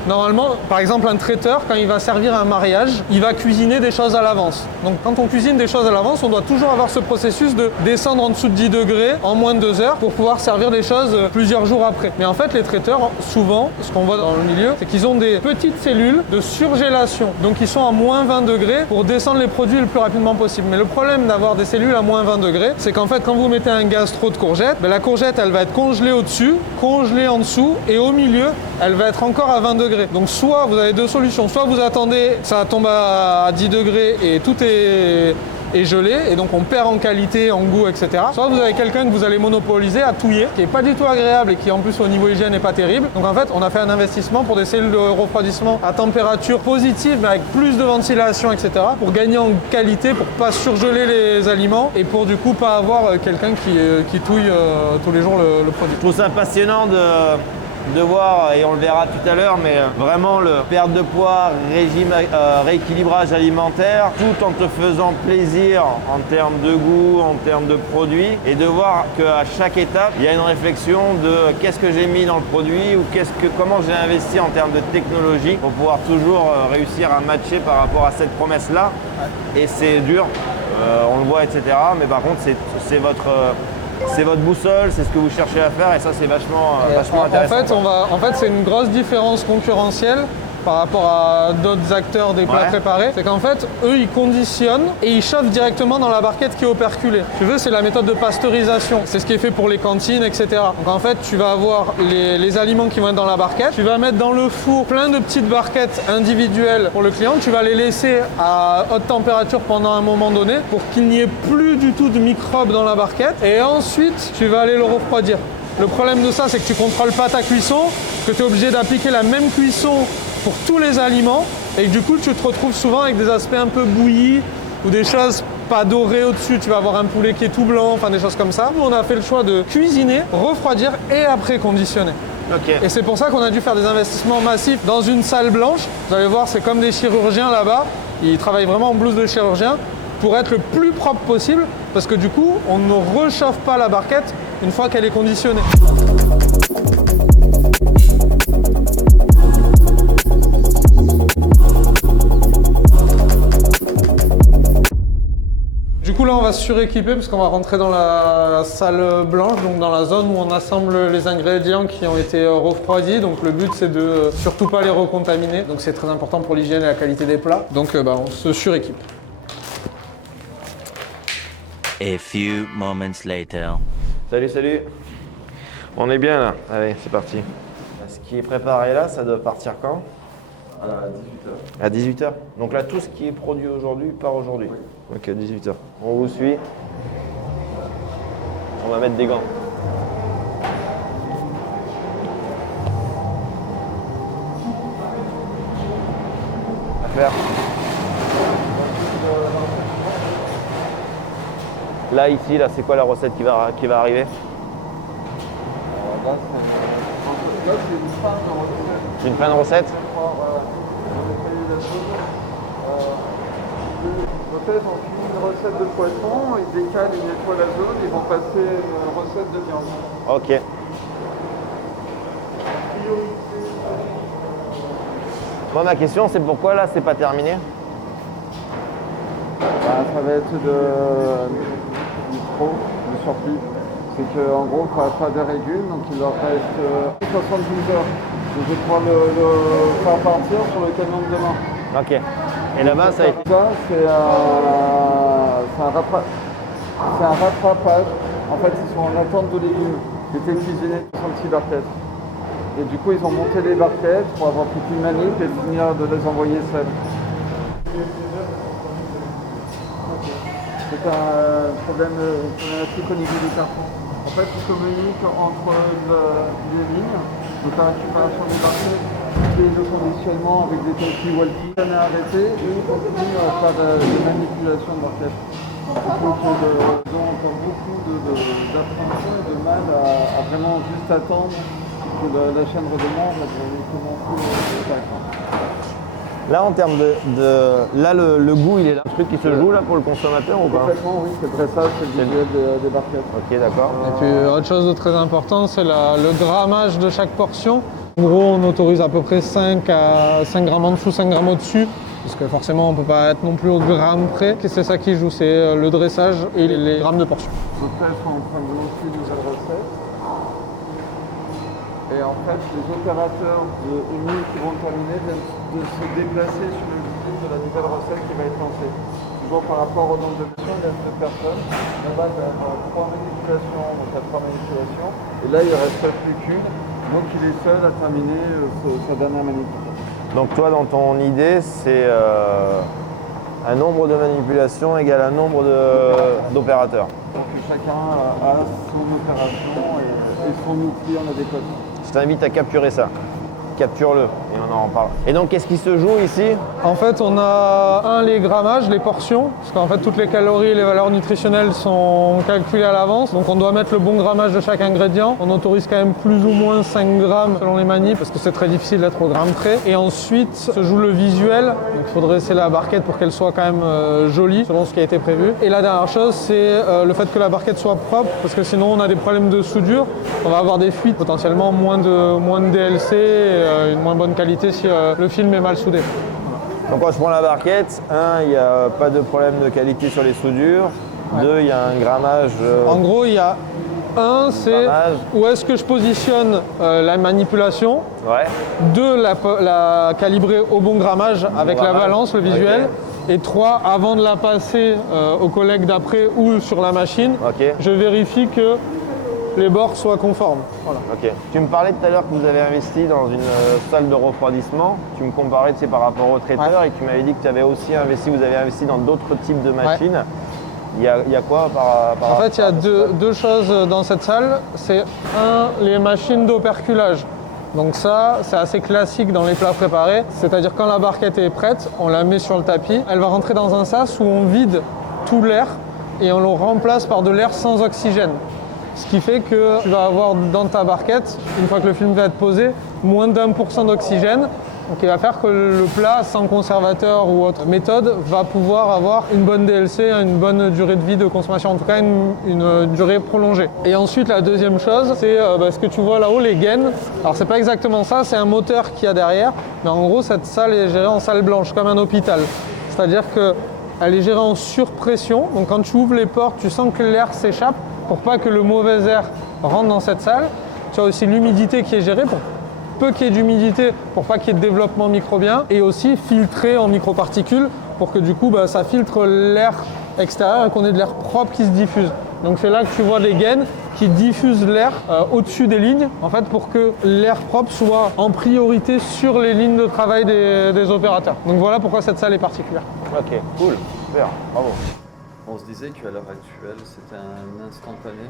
normalement, par exemple un traiteur, quand il va servir un mariage, il va cuisiner des choses à l'avance. Donc quand on cuisine des choses à l'avance, on doit toujours avoir ce processus de descendre en dessous de 10 degrés en moins de 2 heures pour pouvoir servir des choses plusieurs jours après. Mais en fait, les traiteurs, souvent, ce qu'on voit dans le milieu, c'est qu'ils ont des petites cellules de surgélation. Donc ils sont à moins 20 degrés pour descendre les produits le plus rapidement possible. Mais le problème d'avoir des cellules à moins 20 degrés, c'est qu'en fait, quand vous mettez un gastro de courgette, la courgette, elle va être congelée au-dessus, congelée en dessous, et au milieu, elle va être encore à 20 degrés. Donc soit vous avez deux solutions, soit vous attendez, ça tombe à 10 degrés et tout est gelé, et donc on perd en qualité, en goût, etc. Soit vous avez quelqu'un que vous allez monopoliser à touiller, qui n'est pas du tout agréable et qui en plus au niveau hygiène n'est pas terrible. Donc en fait, on a fait un investissement pour des cellules de refroidissement à température positive, mais avec plus de ventilation, etc. pour gagner en qualité, pour pas surgeler les aliments et pour du coup pas avoir quelqu'un qui touille tous les jours le produit. Je trouve ça passionnant de voir, et on le verra tout à l'heure, mais vraiment le perte de poids, régime, rééquilibrage alimentaire, tout en te faisant plaisir en termes de goût, en termes de produits, et de voir qu'à chaque étape, il y a une réflexion de qu'est-ce que j'ai mis dans le produit ou comment j'ai investi en termes de technologie pour pouvoir toujours réussir à matcher par rapport à cette promesse-là. Et c'est dur, on le voit, etc. Mais par contre, c'est votre boussole, c'est ce que vous cherchez à faire et ça c'est vachement intéressant. En fait, c'est une grosse différence concurrentielle par rapport à d'autres acteurs des plats préparés. C'est qu'en fait, eux, ils conditionnent et ils chauffent directement dans la barquette qui est operculée. Tu veux, c'est la méthode de pasteurisation. C'est ce qui est fait pour les cantines, etc. Donc en fait, tu vas avoir les aliments qui vont être dans la barquette. Tu vas mettre dans le four plein de petites barquettes individuelles pour le client. Tu vas les laisser à haute température pendant un moment donné pour qu'il n'y ait plus du tout de microbes dans la barquette. Et ensuite, tu vas aller le refroidir. Le problème de ça, c'est que tu contrôles pas ta cuisson, que tu es obligé d'appliquer la même cuisson pour tous les aliments et que du coup, tu te retrouves souvent avec des aspects un peu bouillis ou des choses pas dorées au-dessus. Tu vas avoir un poulet qui est tout blanc, enfin des choses comme ça. Nous, on a fait le choix de cuisiner, refroidir et après conditionner. Okay. Et c'est pour ça qu'on a dû faire des investissements massifs dans une salle blanche. Vous allez voir, c'est comme des chirurgiens là-bas. Ils travaillent vraiment en blouse de chirurgien pour être le plus propre possible parce que du coup, on ne rechauffe pas la barquette une fois qu'elle est conditionnée. Du coup là on va se suréquiper parce qu'on va rentrer dans la salle blanche, donc dans la zone où on assemble les ingrédients qui ont été refroidis. Donc le but c'est de surtout pas les recontaminer, donc c'est très important pour l'hygiène et la qualité des plats. Donc on se suréquipe. A few moments later. Salut. On est bien là. Allez, c'est parti. Ce qui est préparé là, ça doit partir quand? À 18h. À 18h. Donc là, tout ce qui est produit aujourd'hui part aujourd'hui. Oui. Ok, 18h. On vous suit. On va mettre des gants. À faire. Là, ici, là, c'est quoi la recette qui va arriver? Là, c'est une fin de recette. C'est une fin de recette? En fait, on finit une recette de poisson, ils décalent, ils nettoient la zone, ils vont passer une recette de viande. Ok. Moi, ma question, c'est pourquoi là, c'est pas terminé? Ça va être du surplus. C'est qu'en gros, il faut faire des régules, donc il leur reste 72 heures. Donc je vais pouvoir le faire partir sur le camion de demain. Ok. Et là-bas, ça a été... Ça, c'est un rattrapage. En fait, ils sont en attente de légumes qui étaient cuisinés 66 barquettes. Et du coup, ils ont monté les barquettes pour avoir toute une manip et finir de les envoyer seuls. C'est un problématique au niveau du carton. En fait, ils communiquent entre les lignes Donc la récupération des barquettes, le conditionnement avec des talkie-walkie, on a arrêté et on continue à faire des manipulations de barquettes. Donc ils ont encore beaucoup d'appréhension et de mal à vraiment juste attendre que la chaîne redémarre et de commencer le spectacle. Là, en termes là, le goût, il est là. Un truc qui se joue là pour le consommateur ou pas? Complètement, oui, c'est le dressage, c'est le visuel des barquettes. Ok, d'accord. Et puis autre chose de très important, c'est le grammage de chaque portion. En gros, on autorise à peu près 5 grammes en dessous, 5 grammes au-dessus. Parce que forcément, on ne peut pas être non plus au gramme près. C'est ça qui joue, c'est le dressage et les grammes de portion. Donc là, ils sont en train de lancer une nouvelle recette. Et en fait, les opérateurs de EMI qui vont terminer viennent de se déplacer sur le guide de la nouvelle recette qui va être lancée. Toujours par rapport au nombre de missions, il y a 2 personnes. Là-bas, il y a 3 manipulations, donc il y a 3 manipulations. Et là, il ne reste plus qu'une. Donc il est seul à terminer sa dernière manipulation. Donc toi, dans ton idée, c'est un nombre de manipulations égale un nombre d'opérateurs. Donc chacun a son opération et son outil en adéquation. Je t'invite à capturer ça. Capture-le et on en parle. Et donc, qu'est-ce qui se joue ici? En fait, on a les grammages, les portions, parce qu'en fait, toutes les calories et les valeurs nutritionnelles sont calculées à l'avance. Donc, on doit mettre le bon grammage de chaque ingrédient. On autorise quand même plus ou moins 5 grammes selon les manips, parce que c'est très difficile d'être au gramme près. Et ensuite, se joue le visuel. Donc, il faut dresser la barquette pour qu'elle soit quand même jolie, selon ce qui a été prévu. Et la dernière chose, c'est le fait que la barquette soit propre, parce que sinon, on a des problèmes de soudure. On va avoir des fuites, potentiellement moins de DLC. Une moins bonne qualité si le film est mal soudé. Donc quand je prends la barquette, il n'y a pas de problème de qualité sur les soudures. Ouais. 2, il y a un grammage. En gros, il y a c'est où est-ce que je positionne la manipulation. Ouais. 2, la calibrer au bon grammage avec la balance, le visuel. Okay. Et 3, avant de la passer au collègue d'après ou sur la machine, je vérifie que les bords soient conformes. Voilà. Ok. Tu me parlais tout à l'heure que vous avez investi dans une salle de refroidissement. Tu me comparais par rapport au traiteur et tu m'avais dit que tu avais aussi investi, vous avez investi dans d'autres types de machines. Ouais. Il y a quoi par En fait, il y a deux choses dans cette salle. C'est les machines d'operculage. Donc ça, c'est assez classique dans les plats préparés. C'est-à-dire quand la barquette est prête, on la met sur le tapis. Elle va rentrer dans un sas où on vide tout l'air et on le remplace par de l'air sans oxygène. Ce qui fait que tu vas avoir dans ta barquette, une fois que le film va être posé, moins d'1% d'oxygène. Donc il va faire que le plat, sans conservateur ou autre méthode, va pouvoir avoir une bonne DLC, une bonne durée de vie de consommation, en tout cas une durée prolongée. Et ensuite, la deuxième chose, c'est ce que tu vois là-haut, les gaines. Alors c'est pas exactement ça, c'est un moteur qu'il y a derrière, mais en gros cette salle est gérée en salle blanche, comme un hôpital. C'est-à-dire qu'elle est gérée en surpression, donc quand tu ouvres les portes, tu sens que l'air s'échappe, pour pas que le mauvais air rentre dans cette salle. Tu as aussi l'humidité qui est gérée pour peu qu'il y ait d'humidité, pour pas qu'il y ait de développement microbien, et aussi filtré en microparticules pour que du coup ça filtre l'air extérieur et qu'on ait de l'air propre qui se diffuse. Donc c'est là que tu vois les gaines qui diffusent l'air au-dessus des lignes, en fait pour que l'air propre soit en priorité sur les lignes de travail des opérateurs. Donc voilà pourquoi cette salle est particulière. Ok, cool, super, bravo. On se disait qu'à l'heure actuelle, c'était un instantané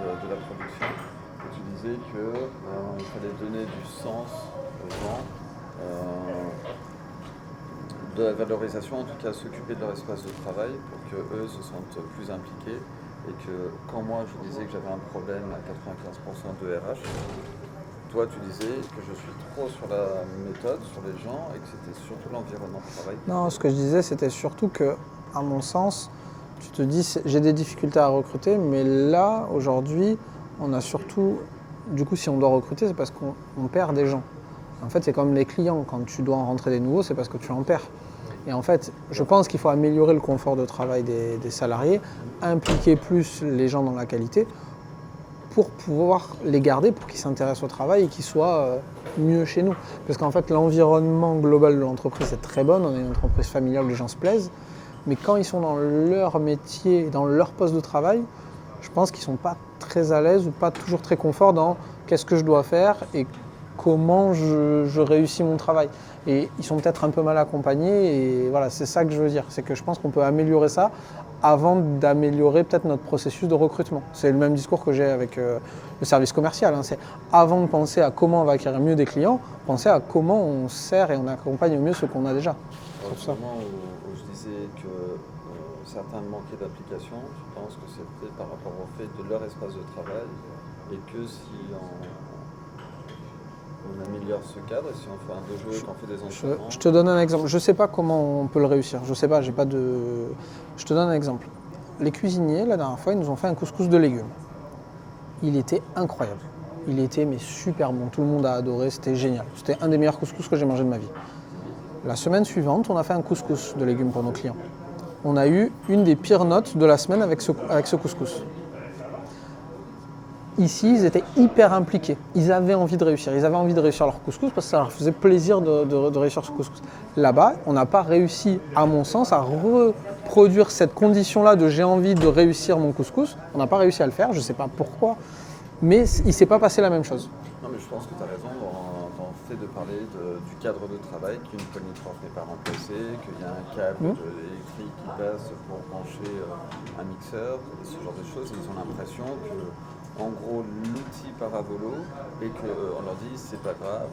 de la production. Et tu disais qu'il fallait donner du sens aux gens, de la valorisation, en tout cas s'occuper de leur espace de travail pour qu'eux se sentent plus impliqués. Et que quand moi je disais que j'avais un problème à 95% de RH, toi tu disais que je suis trop sur la méthode, sur les gens, et que c'était surtout l'environnement de travail. Non, ce que je disais, c'était surtout que, à mon sens, tu te dis, j'ai des difficultés à recruter, mais là, aujourd'hui, on a surtout, du coup, si on doit recruter, c'est parce qu'on perd des gens. En fait, c'est comme les clients, quand tu dois en rentrer des nouveaux, c'est parce que tu en perds. Et en fait, je pense qu'il faut améliorer le confort de travail des salariés, impliquer plus les gens dans la qualité, pour pouvoir les garder, pour qu'ils s'intéressent au travail et qu'ils soient mieux chez nous. Parce qu'en fait, l'environnement global de l'entreprise est très bon, on est une entreprise familiale où les gens se plaisent, mais quand ils sont dans leur métier, dans leur poste de travail, je pense qu'ils ne sont pas très à l'aise ou pas toujours très confort dans qu'est-ce que je dois faire et comment je réussis mon travail. Et ils sont peut-être un peu mal accompagnés et voilà, c'est ça que je veux dire. C'est que je pense qu'on peut améliorer ça avant d'améliorer peut-être notre processus de recrutement. C'est le même discours que j'ai avec le service commercial. Hein. C'est avant de penser à comment on va acquérir mieux des clients, penser à comment on sert et on accompagne au mieux ceux qu'on a déjà. Au moment où je disais que certains manquaient d'application, je pense que c'était par rapport au fait de leur espace de travail et que si on améliore ce cadre, si on fait un dojo et qu'on fait des entraînements... Je te donne un exemple. Je ne sais pas comment on peut le réussir. Je sais pas, j'ai pas de... Je te donne un exemple. Les cuisiniers, la dernière fois, ils nous ont fait un couscous de légumes. Il était incroyable. Il était mais super bon. Tout le monde a adoré, c'était génial. C'était un des meilleurs couscous que j'ai mangé de ma vie. La semaine suivante, on a fait un couscous de légumes pour nos clients. On a eu une des pires notes de la semaine avec ce couscous. Ici, ils étaient hyper impliqués. Ils avaient envie de réussir. Ils avaient envie de réussir leur couscous parce que ça leur faisait plaisir de réussir ce couscous. Là-bas, on n'a pas réussi, à mon sens, à reproduire cette condition-là de j'ai envie de réussir mon couscous. On n'a pas réussi à le faire, je ne sais pas pourquoi, mais il ne s'est pas passé la même chose. Non, mais je pense que tu as raison dans le fait de parler du cadre de travail, qu'une poignée de porte n'est pas remplacée, qu'il y a un câble électrique qui passe pour brancher un mixeur, ce genre de choses. Ils ont l'impression que, en gros, l'outil part à volo et qu'on leur dit c'est pas grave.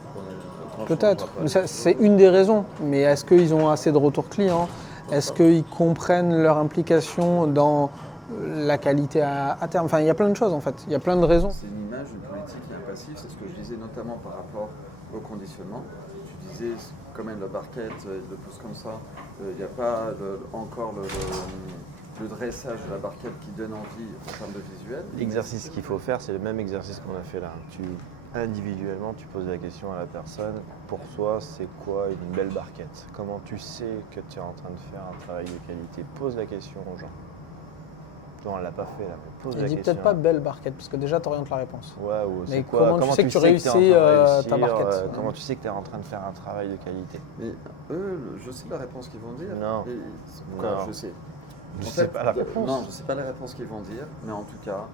Peut-être, c'est une des raisons, mais est-ce qu'ils ont assez de retours clients? Est-ce qu'ils comprennent leur implication dans la qualité à terme? Enfin, il y a plein de choses en fait, il y a plein de raisons. C'est une image, une politique et un passif, c'est ce que je disais notamment par rapport au conditionnement. Tu disais quand même la barquette, de plus comme ça, il n'y a pas encore le dressage de la barquette qui donne envie en termes de visuel. L'exercice qu'il faut faire, c'est le même exercice qu'on a fait là. Individuellement, tu poses la question à la personne, pour toi, c'est quoi une belle barquette? Comment tu sais que tu es en train de faire un travail de qualité? Pose la question aux gens. Non, elle l'a pas fait là, mais pose la question. Il dit peut-être pas belle barquette, parce que déjà tu orientes la réponse. Ouais, ou c'est mais quoi? Comment tu sais que tu réussis ta barquette? Comment tu sais que tu es en train de faire un travail de qualité? Mais eux, je sais la réponse qu'ils vont dire. Non. Je sais. Je sais pas la réponse. Non, je sais pas la réponse qu'ils vont dire, mais en tout cas,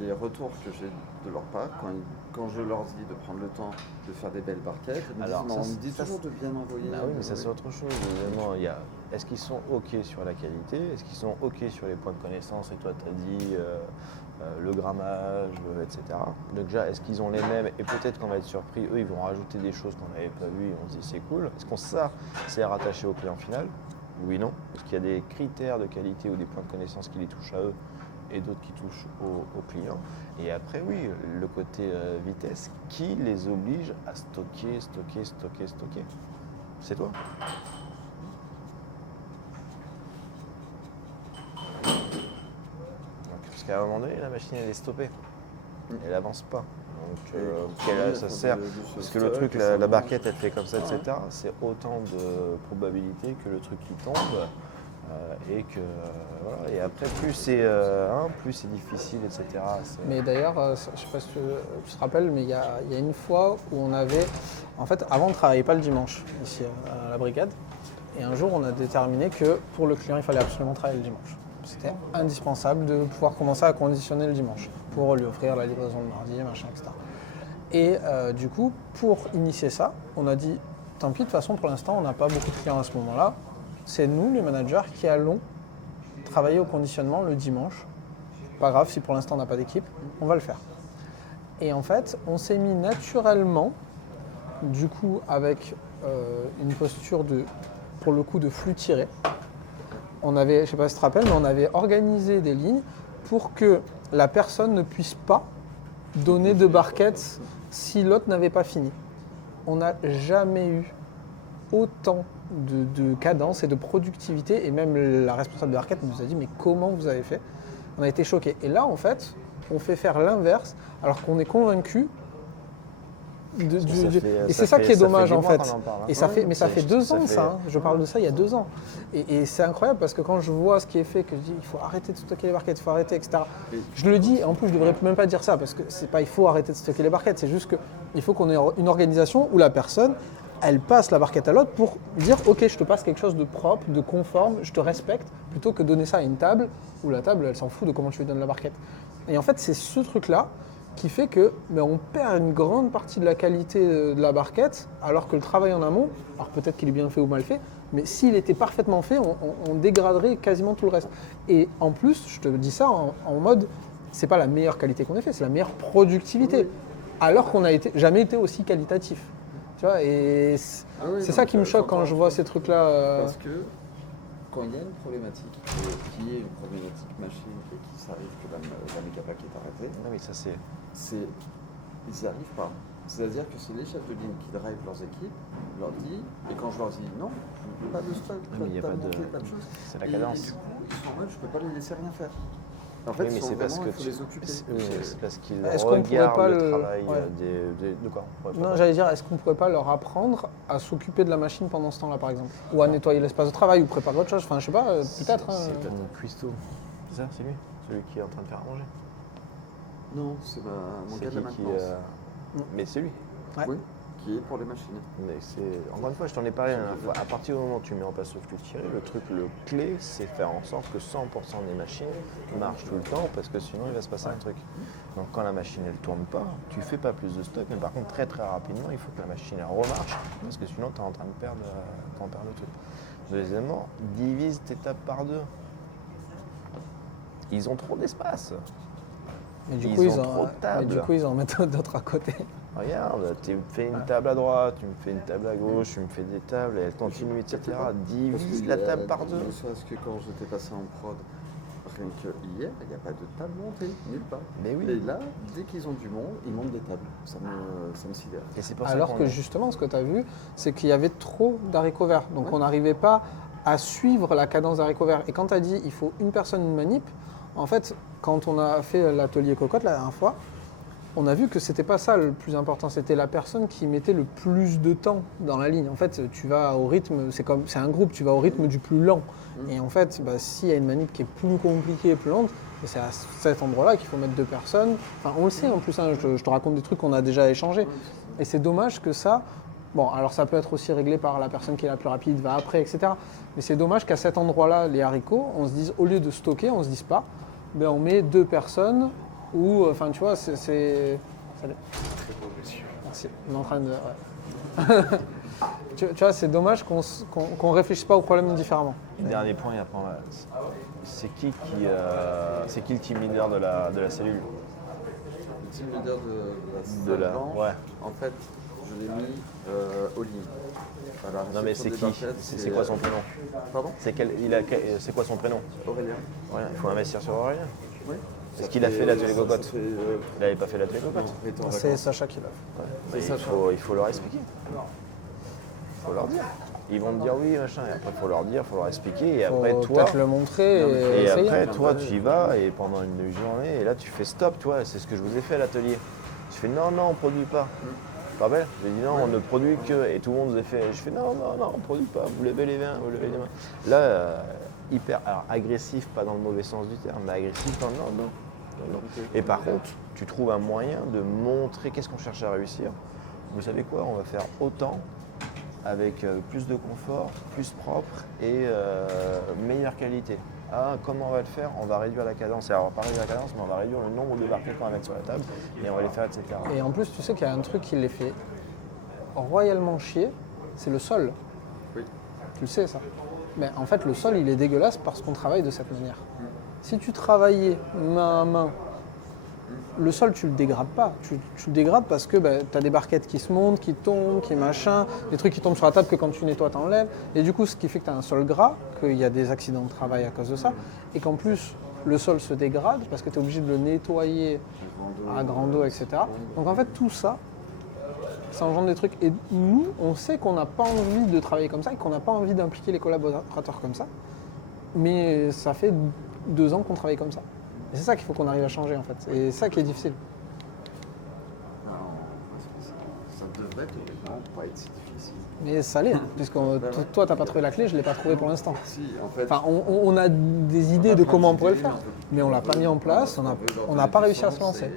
les retours que j'ai de leur part, quand je leur dis de prendre le temps de faire des belles barquettes, ils me disent toujours de bien envoyer. Ah oui, mais ça c'est autre chose. Évidemment, est-ce qu'ils sont OK sur la qualité? Est-ce qu'ils sont OK sur les points de connaissance? Et toi, tu as dit le grammage, etc. Donc déjà, est-ce qu'ils ont les mêmes? Et peut-être qu'on va être surpris, eux, ils vont rajouter des choses qu'on n'avait pas vues et on se dit c'est cool. Est-ce qu'on ça, c'est rattaché au client final? Oui, non. Est-ce qu'il y a des critères de qualité ou des points de connaissance qui les touchent à eux et d'autres qui touchent aux clients? Et après, oui, le côté vitesse, qui les oblige à stocker? C'est toi. Parce qu'à un moment donné, la machine, elle est stoppée. Elle n'avance pas. Donc, ça sert. Parce que le truc, la barquette, elle fait comme ça, etc. C'est autant de probabilités que le truc qui tombe. Et que voilà. Et après, plus c'est difficile, etc. Mais d'ailleurs, je ne sais pas si tu te rappelles, mais il y a une fois où on avait... En fait, avant, on ne travaillait pas le dimanche, ici, à la brigade. Et un jour, on a déterminé que pour le client, il fallait absolument travailler le dimanche. C'était indispensable de pouvoir commencer à conditionner le dimanche pour lui offrir la livraison le mardi, machin, etc. Et du coup, pour initier ça, on a dit, tant pis, de toute façon, pour l'instant, on n'a pas beaucoup de clients à ce moment-là. C'est nous, les managers, qui allons travailler au conditionnement le dimanche. Pas grave, si pour l'instant on n'a pas d'équipe, on va le faire. Et en fait, on s'est mis naturellement, du coup, avec une posture pour le coup, de flux tiré. On avait, je ne sais pas si tu te rappelles, mais on avait organisé des lignes pour que la personne ne puisse pas donner de barquettes si l'autre n'avait pas fini. On n'a jamais eu autant de cadence et de productivité, et même la responsable de barquette nous a dit mais comment vous avez fait? On a été choqués. Et là en fait, on fait faire l'inverse alors qu'on est convaincu et c'est ça qui est dommage en fait. Et ça fait, mais ça fait 2 ans ça. Hein. Je parle de ça il y a 2 ans. Et c'est incroyable parce que quand je vois ce qui est fait, que je dis il faut arrêter de stocker les barquettes, il faut arrêter, etc. Je le dis, en plus je devrais même pas dire ça parce que c'est pas il faut arrêter de stocker les barquettes, c'est juste qu'il faut qu'on ait une organisation où la personne elle passe la barquette à l'autre pour dire ok je te passe quelque chose de propre, de conforme, je te respecte, plutôt que donner ça à une table où la table elle s'en fout de comment tu lui donnes la barquette. Et en fait c'est ce truc là qui fait que on perd une grande partie de la qualité de la barquette, alors que le travail en amont, alors peut-être qu'il est bien fait ou mal fait, mais s'il était parfaitement fait, on dégraderait quasiment tout le reste. Et en plus, je te dis ça en mode, c'est pas la meilleure qualité qu'on ait fait, c'est la meilleure productivité, alors qu'on n'a jamais été aussi qualitatif. Tu vois, et c'est ça qui me choque quand je vois ces trucs-là. Parce que quand il y a une problématique, qui est une problématique machine et qui s'arrive que la mécapac est arrêtée, Non, mais ça, c'est. ils n'y arrivent pas. C'est-à-dire que c'est les chefs de ligne qui drivent leurs équipes, leur dit, et quand je leur dis non, pas de stock, mais il y a pas de- pas de choses. c'est la Et cadence. du coup, ils sont en mode, je peux pas les laisser rien faire. En fait, Oui, mais ils sont c'est parce vraiment, que il faut les occuper. c'est parce qu'ils Est-ce qu'on pourrait regardent pas le le- travail ouais. de quoi on pourrait Non, pas- j'allais dire, est-ce qu'on pourrait pas leur apprendre à s'occuper de la machine pendant ce temps-là, par exemple, ou à nettoyer l'espace de travail, ou préparer autre chose, enfin, je sais pas, peut-être. hein. C'est ton cuistot. C'est ça, c'est lui. Celui qui est en train de faire à manger. Non, c'est mon C'est gars de la qui maintenance. Mais c'est lui. Ouais. Oui, qui est pour les machines. Mais c'est. Encore une fois, je t'en ai parlé la dernière fois. À partir du moment où tu mets en place le flux tiré, le clé, c'est faire en sorte que 100% des machines marchent tout le temps, parce que sinon il va se passer un truc. Donc quand la machine elle tourne pas, tu fais pas plus de stock, mais par contre très très rapidement, il faut que la machine elle remarche, parce que sinon tu es en train de perdre, le truc. Deuxièmement, divise tes tables par deux. Ils ont trop d'espace. Mais du Ils coup, ont trop de tables. mais du coup, ils en mettent d'autres à côté. Regarde, tu me fais une table à droite, tu me fais une table à gauche, tu me fais des tables, et elles continuent, etc. Divise la table par deux. Ne serait-ce que quand j'étais passé en prod, rien que hier, il n'y a pas de table montée, nulle part. Mais oui. Et là, dès qu'ils ont du monde, ils montent des tables. Ça me sidère. Et c'est pour ça Alors qu'on que est- justement, ce que tu as vu, c'est qu'il y avait trop d'haricots verts. Donc Ouais. on n'arrivait pas à suivre la cadence d'haricots verts. Et quand tu as dit il faut une personne, une manip, en fait, quand on a fait l'atelier cocotte la dernière fois, on a vu que c'était pas ça le plus important, c'était la personne qui mettait le plus de temps dans la ligne. En fait, tu vas au rythme, c'est un groupe, tu vas au rythme du plus lent. Et en fait, s'il y a une manip qui est plus compliquée et plus lente, c'est à cet endroit-là qu'il faut mettre 2 personnes. Enfin, on le sait en plus, hein, je te raconte des trucs qu'on a déjà échangés. Et c'est dommage que ça. Bon, alors ça peut être aussi réglé par la personne qui est la plus rapide, va après, etc. Mais c'est dommage qu'à cet endroit-là, les haricots, on se dise, au lieu de stocker, on se dise pas, on met 2 personnes. Ou, enfin, tu vois, c'est. Salut. Merci. On est en train de. Ouais. tu vois, c'est dommage qu'on réfléchisse pas au problème différemment. Dernier point, et après on va. C'est qui le team leader de la cellule? Le team leader de De la la- salle blanche, ouais. en fait, je l'ai mis au lit. Non mais c'est qui? C'est quoi son prénom? Pardon? C'est quoi son prénom? Aurélien. Ouais, il faut investir sur Aurélien. Oui. Est-ce qu'il a fait l'atelier cocotte? Ça fait, Il n'avait pas fait l'atelier cocotte. il était en C'est vacances. Sacha qui l'a fait. Mais il faut leur expliquer. Il faut leur dire. Ils vont te dire oui, machin, et après il faut leur dire, il faut leur expliquer, et Faut après toi. peut-être le montrer Non, mais et Et essayer. après, toi, tu y vas et pendant une journée, et là, tu fais stop, tu vois, c'est ce que je vous ai fait à l'atelier. Tu fais non, on produit pas. Tu te rappelles? J'ai dit non, on ne produit que. Et tout le monde vous a fait. Je fais non, on produit pas, vous levez les mains, vous levez les mains. Là, hyper. Alors, agressif, pas dans le mauvais sens du terme, mais agressif dans le non. Et par contre, tu trouves un moyen de montrer qu'est-ce qu'on cherche à réussir. Vous savez quoi? On va faire autant avec plus de confort, plus propre et meilleure qualité. Ah, comment on va le faire? On va réduire la cadence. Alors, on va pas réduire la cadence, mais on va réduire le nombre de barquettes qu'on va mettre sur la table et on va les faire, etc. Et en plus, tu sais qu'il y a un truc qui les fait royalement chier, c'est le sol. Oui. Tu le sais ça. Mais en fait, le sol, il est dégueulasse parce qu'on travaille de cette manière. Si tu travaillais main à main, le sol, tu le dégrades pas. Tu le dégrades parce que tu as des barquettes qui se montent, qui tombent, qui machin, des trucs qui tombent sur la table que quand tu nettoies, t'enlèves. Et du coup, ce qui fait que tu as un sol gras, qu'il y a des accidents de travail à cause de ça, et qu'en plus, le sol se dégrade parce que tu es obligé de le nettoyer à grande eau, etc. Donc en fait, tout ça, ça engendre des trucs. Et nous, on sait qu'on n'a pas envie de travailler comme ça et qu'on n'a pas envie d'impliquer les collaborateurs comme ça. Mais ça fait 2 ans qu'on travaille comme ça. Et c'est ça qu'il faut qu'on arrive à changer en fait. Et c'est ça qui est difficile. Alors, ça devrait théoriquement pas être si difficile. Mais ça l'est, puisque toi, t'as pas trouvé la clé, je l'ai pas trouvé pour l'instant. Si, en fait. Enfin, on a des idées de comment on pourrait le faire, mais on l'a pas mis en place, on n'a pas réussi à se lancer.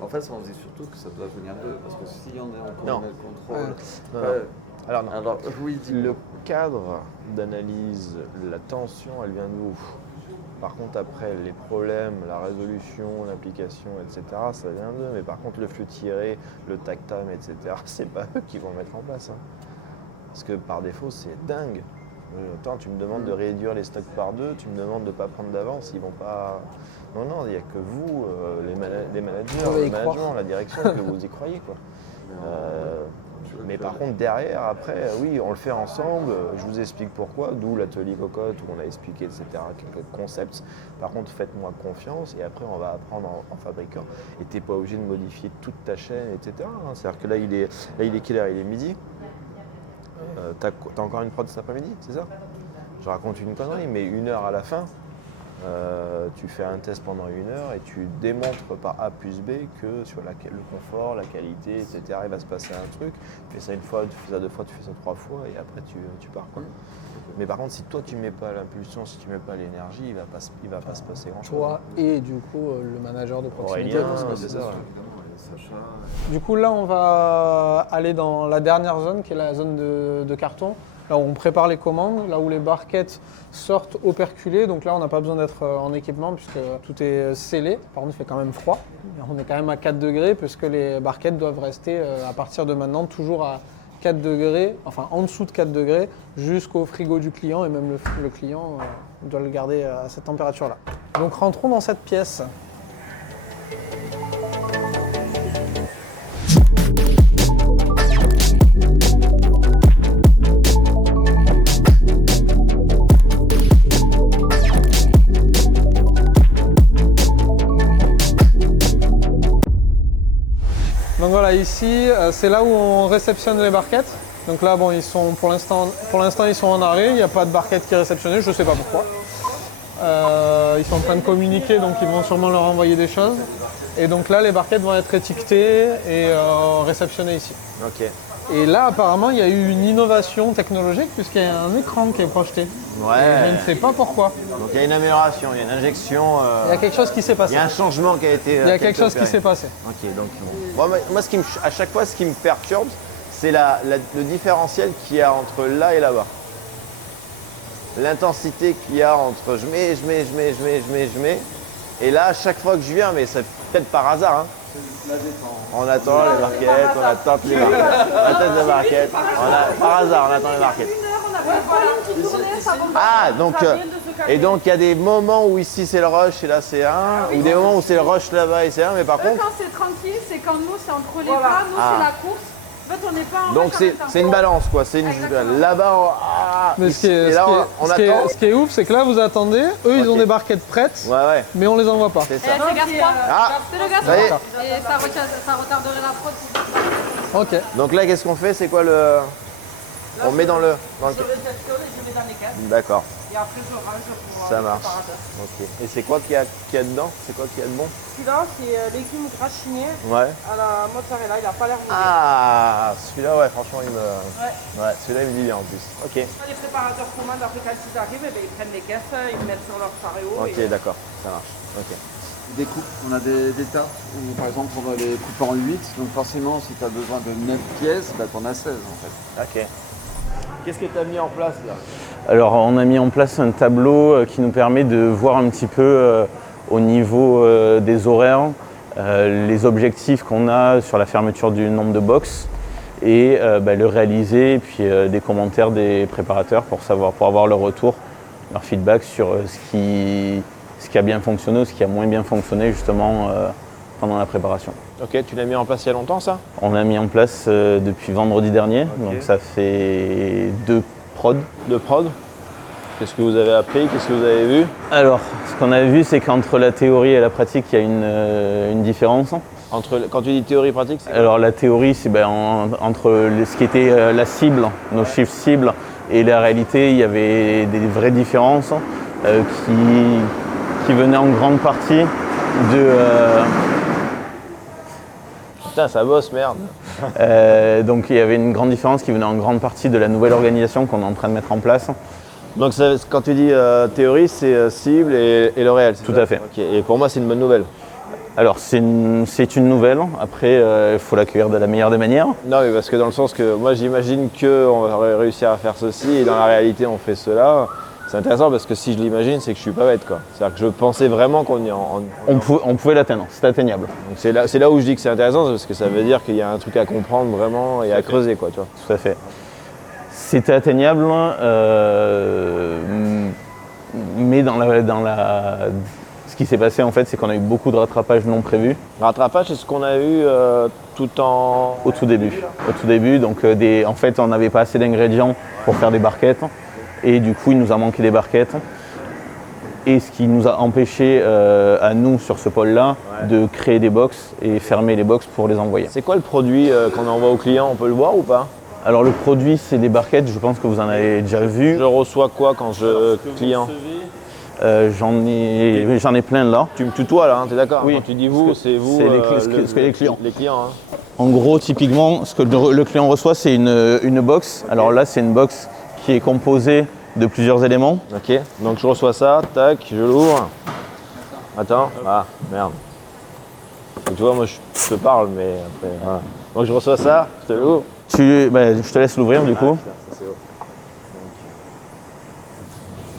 En fait, ça on dit surtout que ça doit venir d'eux, parce que si on est en Non. contrôle. Non, Ouais. non. Alors, non. Alors, oui, dis Le cadre d'analyse, la tension, elle vient de où? Par contre, après, les problèmes, la résolution, l'application, etc., ça vient d'eux. Mais par contre, le flux tiré, le takt-time, etc., c'est pas eux qui vont mettre en place. Hein. Parce que par défaut, c'est dingue. Attends, tu me demandes de réduire les stocks par 2, tu me demandes de ne pas prendre d'avance, ils vont pas... Non, il n'y a que vous, les managers, le management, la direction, que vous y croyez, quoi. Mais par contre, derrière, après, oui, on le fait ensemble. Je vous explique pourquoi, d'où l'atelier cocotte où on a expliqué, etc., quelques concepts. Par contre, faites-moi confiance et après, on va apprendre en fabriquant. Et tu n'es pas obligé de modifier toute ta chaîne, etc. C'est-à-dire que là, il est quelle heure? Il est midi. T'as encore une prod cet après-midi, c'est ça? Je raconte une connerie, mais 1 heure à la fin. Tu fais un test pendant 1 heure et tu démontres par A plus B que sur le confort, la qualité, etc., il va se passer un truc. Tu fais ça 1 fois, tu fais ça 2 fois, tu fais ça 3 fois et après tu pars, quoi. Mais par contre, si toi tu mets pas l'impulsion, si tu mets pas l'énergie, il va pas se passer grand-chose. Toi et du coup le manager de proximité. Aurélien, parce que c'est ça. Sacha. Du coup là on va aller dans la dernière zone qui est la zone de carton. Là où on prépare les commandes, là où les barquettes sortent operculées. Donc là on n'a pas besoin d'être en équipement puisque tout est scellé. Par contre il fait quand même froid. On est quand même à 4 degrés puisque les barquettes doivent rester à partir de maintenant toujours à 4 degrés, enfin en dessous de 4 degrés jusqu'au frigo du client et même le client doit le garder à cette température-là. Donc rentrons dans cette pièce. Donc voilà, ici, c'est là où on réceptionne les barquettes. Donc là, bon, ils sont pour l'instant, ils sont en arrêt. Il n'y a pas de barquettes qui est réceptionnée, je ne sais pas pourquoi. Ils sont en train de communiquer, donc ils vont sûrement leur envoyer des choses. Et donc là, les barquettes vont être étiquetées et réceptionnées ici. Ok. Et là, apparemment, il y a eu une innovation technologique puisqu'il y a un écran qui est projeté. Ouais. Et je ne sais pas pourquoi. Donc il y a une amélioration, il y a une injection. Il y a quelque chose qui s'est passé. Il y a un changement qui a été. Il y a quelque chose qui s'est passé. Ok, donc bon. Moi, à chaque fois, ce qui me perturbe, c'est le différentiel qu'il y a entre là et là-bas. L'intensité qu'il y a entre je mets. Et là, à chaque fois que je viens, mais c'est peut-être par hasard, hein. On attend les barquettes, on attend les barquettes, par hasard, on attend les barquettes. Ah, donc, et donc il y a des moments où ici c'est le rush et là c'est un, ou des moments où c'est le rush là-bas et c'est un, mais par contre. Quand c'est tranquille, c'est quand nous c'est entre les pas, nous c'est la course. En fait, on n'est pas en donc c'est une balance quoi, c'est une là-bas. Mais ce qui est ouf, c'est que là vous attendez, eux ils ont des barquettes prêtes, mais on les envoie pas. C'est ça. C'est le gaz Ça y est. et ça retarderait la prod. Ok. Donc là qu'est-ce qu'on fait? C'est quoi le. On met dans le. Sur le casserole et je mets dans les caisses. D'accord. Et après je range pour Ça marche. Ok. Et c'est quoi qu'il y a dedans? C'est quoi qu'il y a de bon? Celui-là, c'est légumes gratinés Ouais. à la mozzarella, il n'a pas l'air mauvais. Ah, celui-là, ouais, franchement, Ouais, celui-là, il me dit bien en plus. Ok. Les préparateurs commandent, après quand ils arrivent, ils prennent les caisses, ils le mettent sur leur paréo. Ok, d'accord, ça marche. Ok. Des coupes, on a des tartes où par exemple on va les couper en 8, donc forcément si tu as besoin de 9 pièces, bah t'en as 16 en fait. Ok. Qu'est-ce que tu as mis en place là? Alors on a mis en place un tableau qui nous permet de voir un petit peu au niveau des horaires, les objectifs qu'on a sur la fermeture du nombre de box et le réaliser et puis des commentaires des préparateurs pour avoir leur retour, leur feedback sur ce qui a bien fonctionné ou ce qui a moins bien fonctionné justement pendant la préparation. Ok, tu l'as mis en place il y a longtemps ça? On l'a mis en place depuis vendredi dernier, donc ça fait 2 prods. 2 prods. Qu'est-ce que vous avez appris? Qu'est-ce que vous avez vu? Alors, ce qu'on a vu, c'est qu'entre la théorie et la pratique, il y a une différence. Quand tu dis théorie et pratique, c'est Alors la théorie, c'est entre ce qui était la cible, nos chiffres cibles, et la réalité, il y avait des vraies différences qui venaient en grande partie de... Putain, ça bosse, merde. Donc il y avait une grande différence qui venait en grande partie de la nouvelle organisation qu'on est en train de mettre en place. Donc quand tu dis théorie, c'est cible et le réel. Tout à fait. Okay. Et pour moi, c'est une bonne nouvelle. Alors c'est une nouvelle, après il faut l'accueillir de la meilleure des manières. Non, mais parce que dans le sens que moi j'imagine qu'on va réussir à faire ceci et dans la réalité on fait cela. C'est intéressant parce que si je l'imagine, c'est que je suis pas bête, quoi. C'est-à-dire que je pensais vraiment qu'on est On pouvait l'atteindre, c'est atteignable. Donc c'est là où je dis que c'est intéressant, parce que ça veut dire qu'il y a un truc à comprendre vraiment et à creuser, quoi, tu vois. Tout à fait. C'était atteignable, mais ce qui s'est passé en fait, c'est qu'on a eu beaucoup de rattrapages non prévus. Rattrapage, c'est ce qu'on a eu tout en... Au tout début, donc en fait, on n'avait pas assez d'ingrédients pour faire des barquettes. Et du coup, il nous a manqué des barquettes. Et ce qui nous a empêché à nous, sur ce pôle-là, de créer des box et fermer les box pour les envoyer. C'est quoi le produit qu'on envoie aux clients? On peut le voir ou pas? Alors le produit, c'est des barquettes, je pense que vous en avez déjà vu. Je reçois quoi quand je client? J'en ai plein là. Tu me tutoies là, hein, t'es d'accord? Oui. Quand tu dis vous, c'est vous, c'est les clients. Les clients, hein. En gros, typiquement, ce que le client reçoit, c'est une box. Alors là, c'est une box qui est composée de plusieurs éléments. Ok, donc je reçois ça, tac, je l'ouvre. Attends, ah merde. Donc, tu vois, moi je te parle, mais après, voilà. Donc je reçois ça, je te l'ouvre. Je te laisse l'ouvrir du coup. Ça, c'est haut.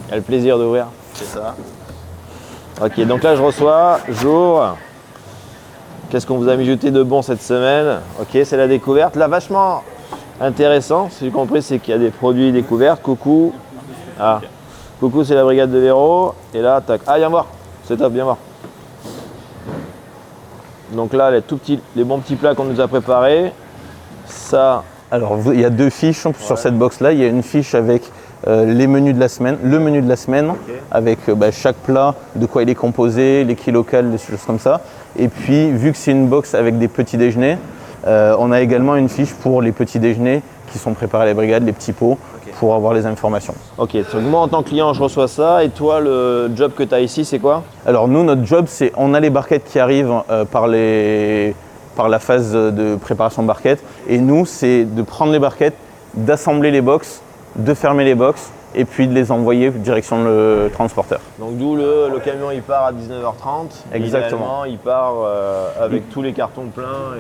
Il y a le plaisir d'ouvrir. C'est ça. Ok, donc là je reçois, j'ouvre. Qu'est-ce qu'on vous a mijoté de bon cette semaine? Ok, c'est la découverte. Là, vachement intéressant, ce que j'ai compris, c'est qu'il y a des produits découvertes. Coucou. Ah, coucou, c'est la brigade de Véro. Et là, tac. Ah, viens voir. C'est top, viens voir. Donc là, les bons petits plats qu'on nous a préparés. Ça. Alors, il y a deux fiches sur cette box-là. Il y a une fiche avec les menus de la semaine, le menu de la semaine, avec chaque plat, de quoi il est composé, les kilocals, des choses comme ça. Et puis, vu que c'est une box avec des petits déjeuners, on a également une fiche pour les petits déjeuners qui sont préparés à la brigade, les petits pots, pour avoir les informations. Ok, donc moi en tant que client, je reçois ça. Et toi, le job que tu as ici, c'est quoi? Alors nous, notre job, c'est on a les barquettes qui arrivent par la phase de préparation de barquettes. Et nous, c'est de prendre les barquettes, d'assembler les box, de fermer les box et puis de les envoyer direction le transporteur. Donc d'où le camion il part à 19h30. Exactement. Idéalement, il part avec tous les cartons pleins.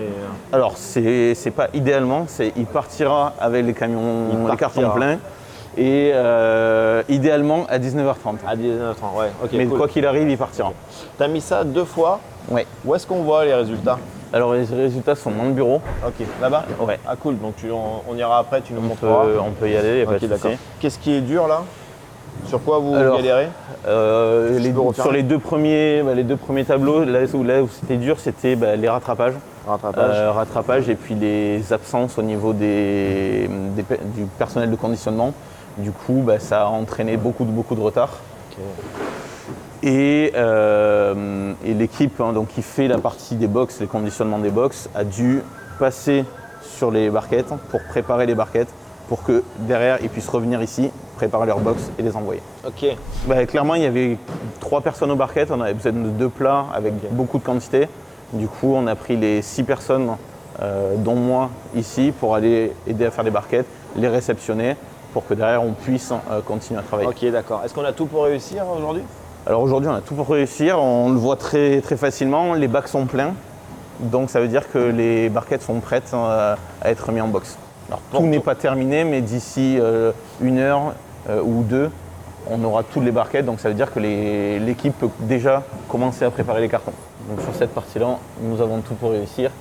Alors c'est pas idéalement, il partira avec les cartons pleins et idéalement à 19h30. À 19h30, ouais. Ok. Mais cool. Quoi qu'il arrive, il partira. T'as mis ça 2 fois. Ouais. Où est-ce qu'on voit les résultats? Alors les résultats sont dans le bureau. Ok, là-bas? Ouais. Ah cool, donc on ira après, tu nous montreras. On peut y aller, il n'y a pas de d'accord. souci. Qu'est-ce qui est dur là? Sur quoi vous galérez? Sur les deux premiers tableaux, là où c'était dur, c'était les rattrapages. Rattrapage et puis les absences au niveau du personnel de conditionnement. Du coup, ça a entraîné beaucoup de retard. Okay. Et l'équipe qui fait la partie des box, les conditionnements des box, a dû passer sur les barquettes pour préparer les barquettes pour que derrière ils puissent revenir ici, préparer leurs box et les envoyer. Ok. Clairement, il y avait 3 personnes aux barquettes, on avait besoin de 2 plats avec beaucoup de quantité. Du coup, on a pris les 6 personnes, dont moi, ici, pour aller aider à faire les barquettes, les réceptionner, pour que derrière on puisse continuer à travailler. Ok, d'accord. Est-ce qu'on a tout pour réussir aujourd'hui? Alors aujourd'hui, on a tout pour réussir, on le voit très facilement, les bacs sont pleins, donc ça veut dire que les barquettes sont prêtes à être mises en box. Alors tout n'est pas terminé, mais d'ici 1 heure ou 2, on aura toutes les barquettes, donc ça veut dire que l'équipe peut déjà commencer à préparer les cartons. Donc sur cette partie-là, nous avons tout pour réussir.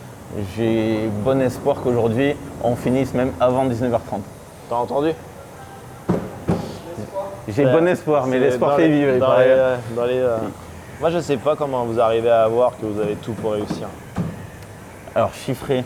J'ai bon espoir qu'aujourd'hui, on finisse même avant 19h30. T'as entendu? J'ai bon espoir, mais l'espoir fait vivre. Moi, je ne sais pas comment vous arrivez à voir que vous avez tout pour réussir. Alors, chiffré,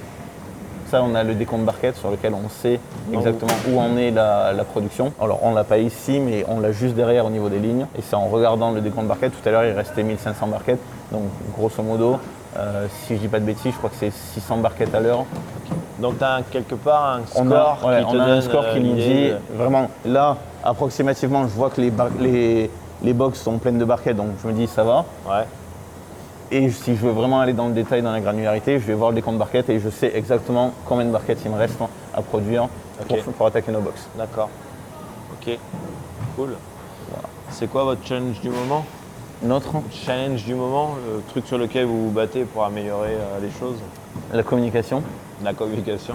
ça, on a le décompte barquette sur lequel on sait exactement où en est la production. Alors, on ne l'a pas ici, mais on l'a juste derrière au niveau des lignes. Et c'est en regardant le décompte barquette. Tout à l'heure, il restait 1500 barquettes. Donc, grosso modo, si je ne dis pas de bêtises, je crois que c'est 600 barquettes à l'heure. Donc, tu as quelque part un score qui te donne un score qui nous dit, vraiment, là, approximativement, je vois que les box sont pleines de barquettes, donc je me dis ça va. Ouais. Et si je veux vraiment aller dans le détail, dans la granularité, je vais voir le décompte barquettes et je sais exactement combien de barquettes il me reste à produire pour attaquer nos box. D'accord. Ok. Cool. Voilà. C'est quoi votre challenge du moment? Notre challenge du moment, le truc sur lequel vous vous battez pour améliorer les choses? La communication. La communication.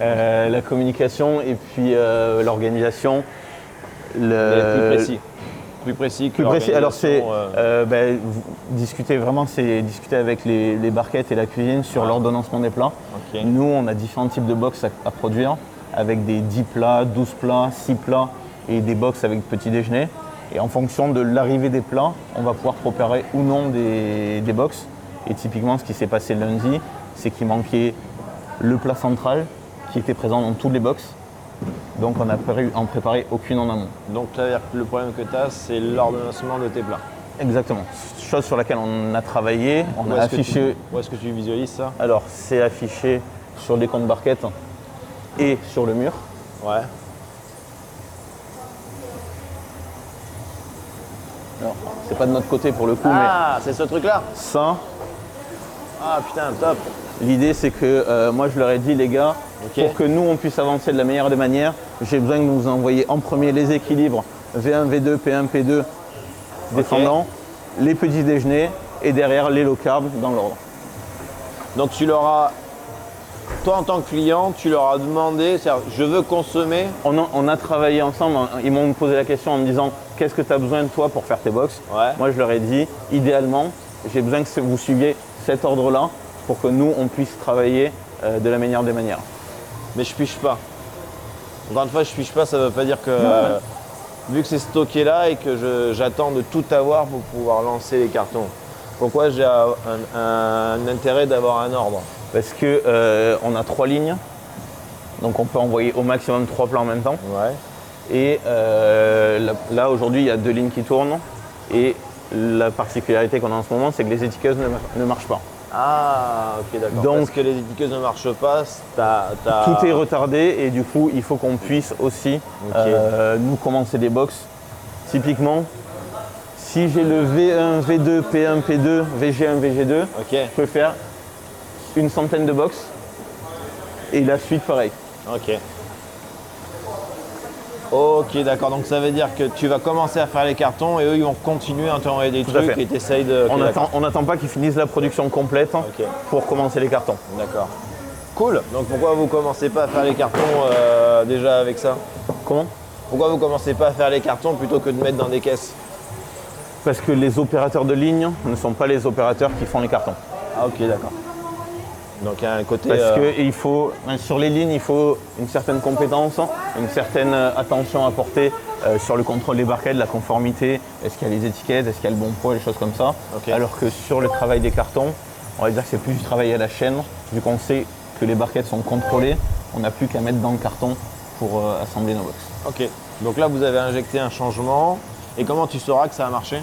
La communication et puis l'organisation. Plus précis. Plus précis que Plus précis. Alors c'est l'organisation, discuter vraiment, c'est discuter avec les barquettes et la cuisine sur l'ordonnancement des plats. Ok. Nous, on a différents types de box à produire, avec des 10 plats, 12 plats, 6 plats et des box avec petit déjeuner. Et en fonction de l'arrivée des plats, on va pouvoir préparer ou non des box. Et typiquement, ce qui s'est passé lundi, c'est qu'il manquait le plat central qui était présent dans toutes les box. Donc on n'a pas pu en préparer aucune en amont. Donc ça veut dire que le problème que tu as, c'est l'ordonnancement de tes plats. Exactement. Chose sur laquelle on a travaillé, on a affiché. Où est-ce que tu visualises ça? Alors c'est affiché sur les comptes barquettes et sur le mur. Ouais. Alors c'est pas de notre côté pour le coup, Ah, c'est ce truc-là? mais ça, Ah putain, top. l'idée c'est que moi je leur ai dit les gars, Ok. pour que nous on puisse avancer de la meilleure des manières, j'ai besoin que vous nous envoyiez en premier les équilibres V1, V2, P1, P2 descendants, les petits déjeuners et derrière les low carb dans l'ordre. Donc tu leur as, toi en tant que client, tu leur as demandé, c'est-à-dire, je veux consommer. On a travaillé ensemble, ils m'ont posé la question en me disant qu'est-ce que tu as besoin de toi pour faire tes box. Ouais. Moi je leur ai dit idéalement j'ai besoin que vous suiviez cet ordre-là pour que nous on puisse travailler de la meilleure des manières. Mais je piche pas. Encore une fois, je piche pas, ça veut pas dire que vu que c'est stocké là et que j'attends de tout avoir pour pouvoir lancer les cartons. Pourquoi j'ai un intérêt d'avoir un ordre? Parce que on a 3 lignes, donc on peut envoyer au maximum 3 plats en même temps. Ouais. Et là aujourd'hui il y a 2 lignes qui tournent et la particularité qu'on a en ce moment c'est que les étiqueteuses ne marchent pas. Ah, ok, d'accord. Donc- Parce que les étiqueteuses ne marchent pas, Tout est retardé et du coup il faut qu'on puisse aussi nous commencer des box. Typiquement, si j'ai le V1, V2, P1, P2, VG1, VG2, Ok, je peux faire une centaine de box et la suite pareil. ok. Ok, d'accord. Donc ça veut dire que tu vas commencer à faire les cartons et eux ils vont continuer à t'envoyer des Tout à trucs fait. et t'essayes de. Ok, On n'attend pas qu'ils finissent la production complète Ok. pour commencer les cartons. D'accord. Cool. Donc pourquoi vous commencez pas à faire les cartons déjà avec ça? Comment? Pourquoi vous commencez pas à faire les cartons plutôt que de mettre dans des caisses? Parce que les opérateurs de ligne ne sont pas les opérateurs qui font les cartons. Ah ok, d'accord. Donc il y a un côté. Parce que il faut, sur les lignes, il faut une certaine compétence, une certaine attention à porter sur le contrôle des barquettes, la conformité, est-ce qu'il y a les étiquettes, est-ce qu'il y a le bon poids, des choses comme ça. Ok. Alors que sur le travail des cartons, on va dire que c'est plus du travail à la chaîne, vu qu'on sait que les barquettes sont contrôlées, on n'a plus qu'à mettre dans le carton pour assembler nos box. Ok. Donc là vous avez injecté un changement. Et comment tu sauras que ça a marché?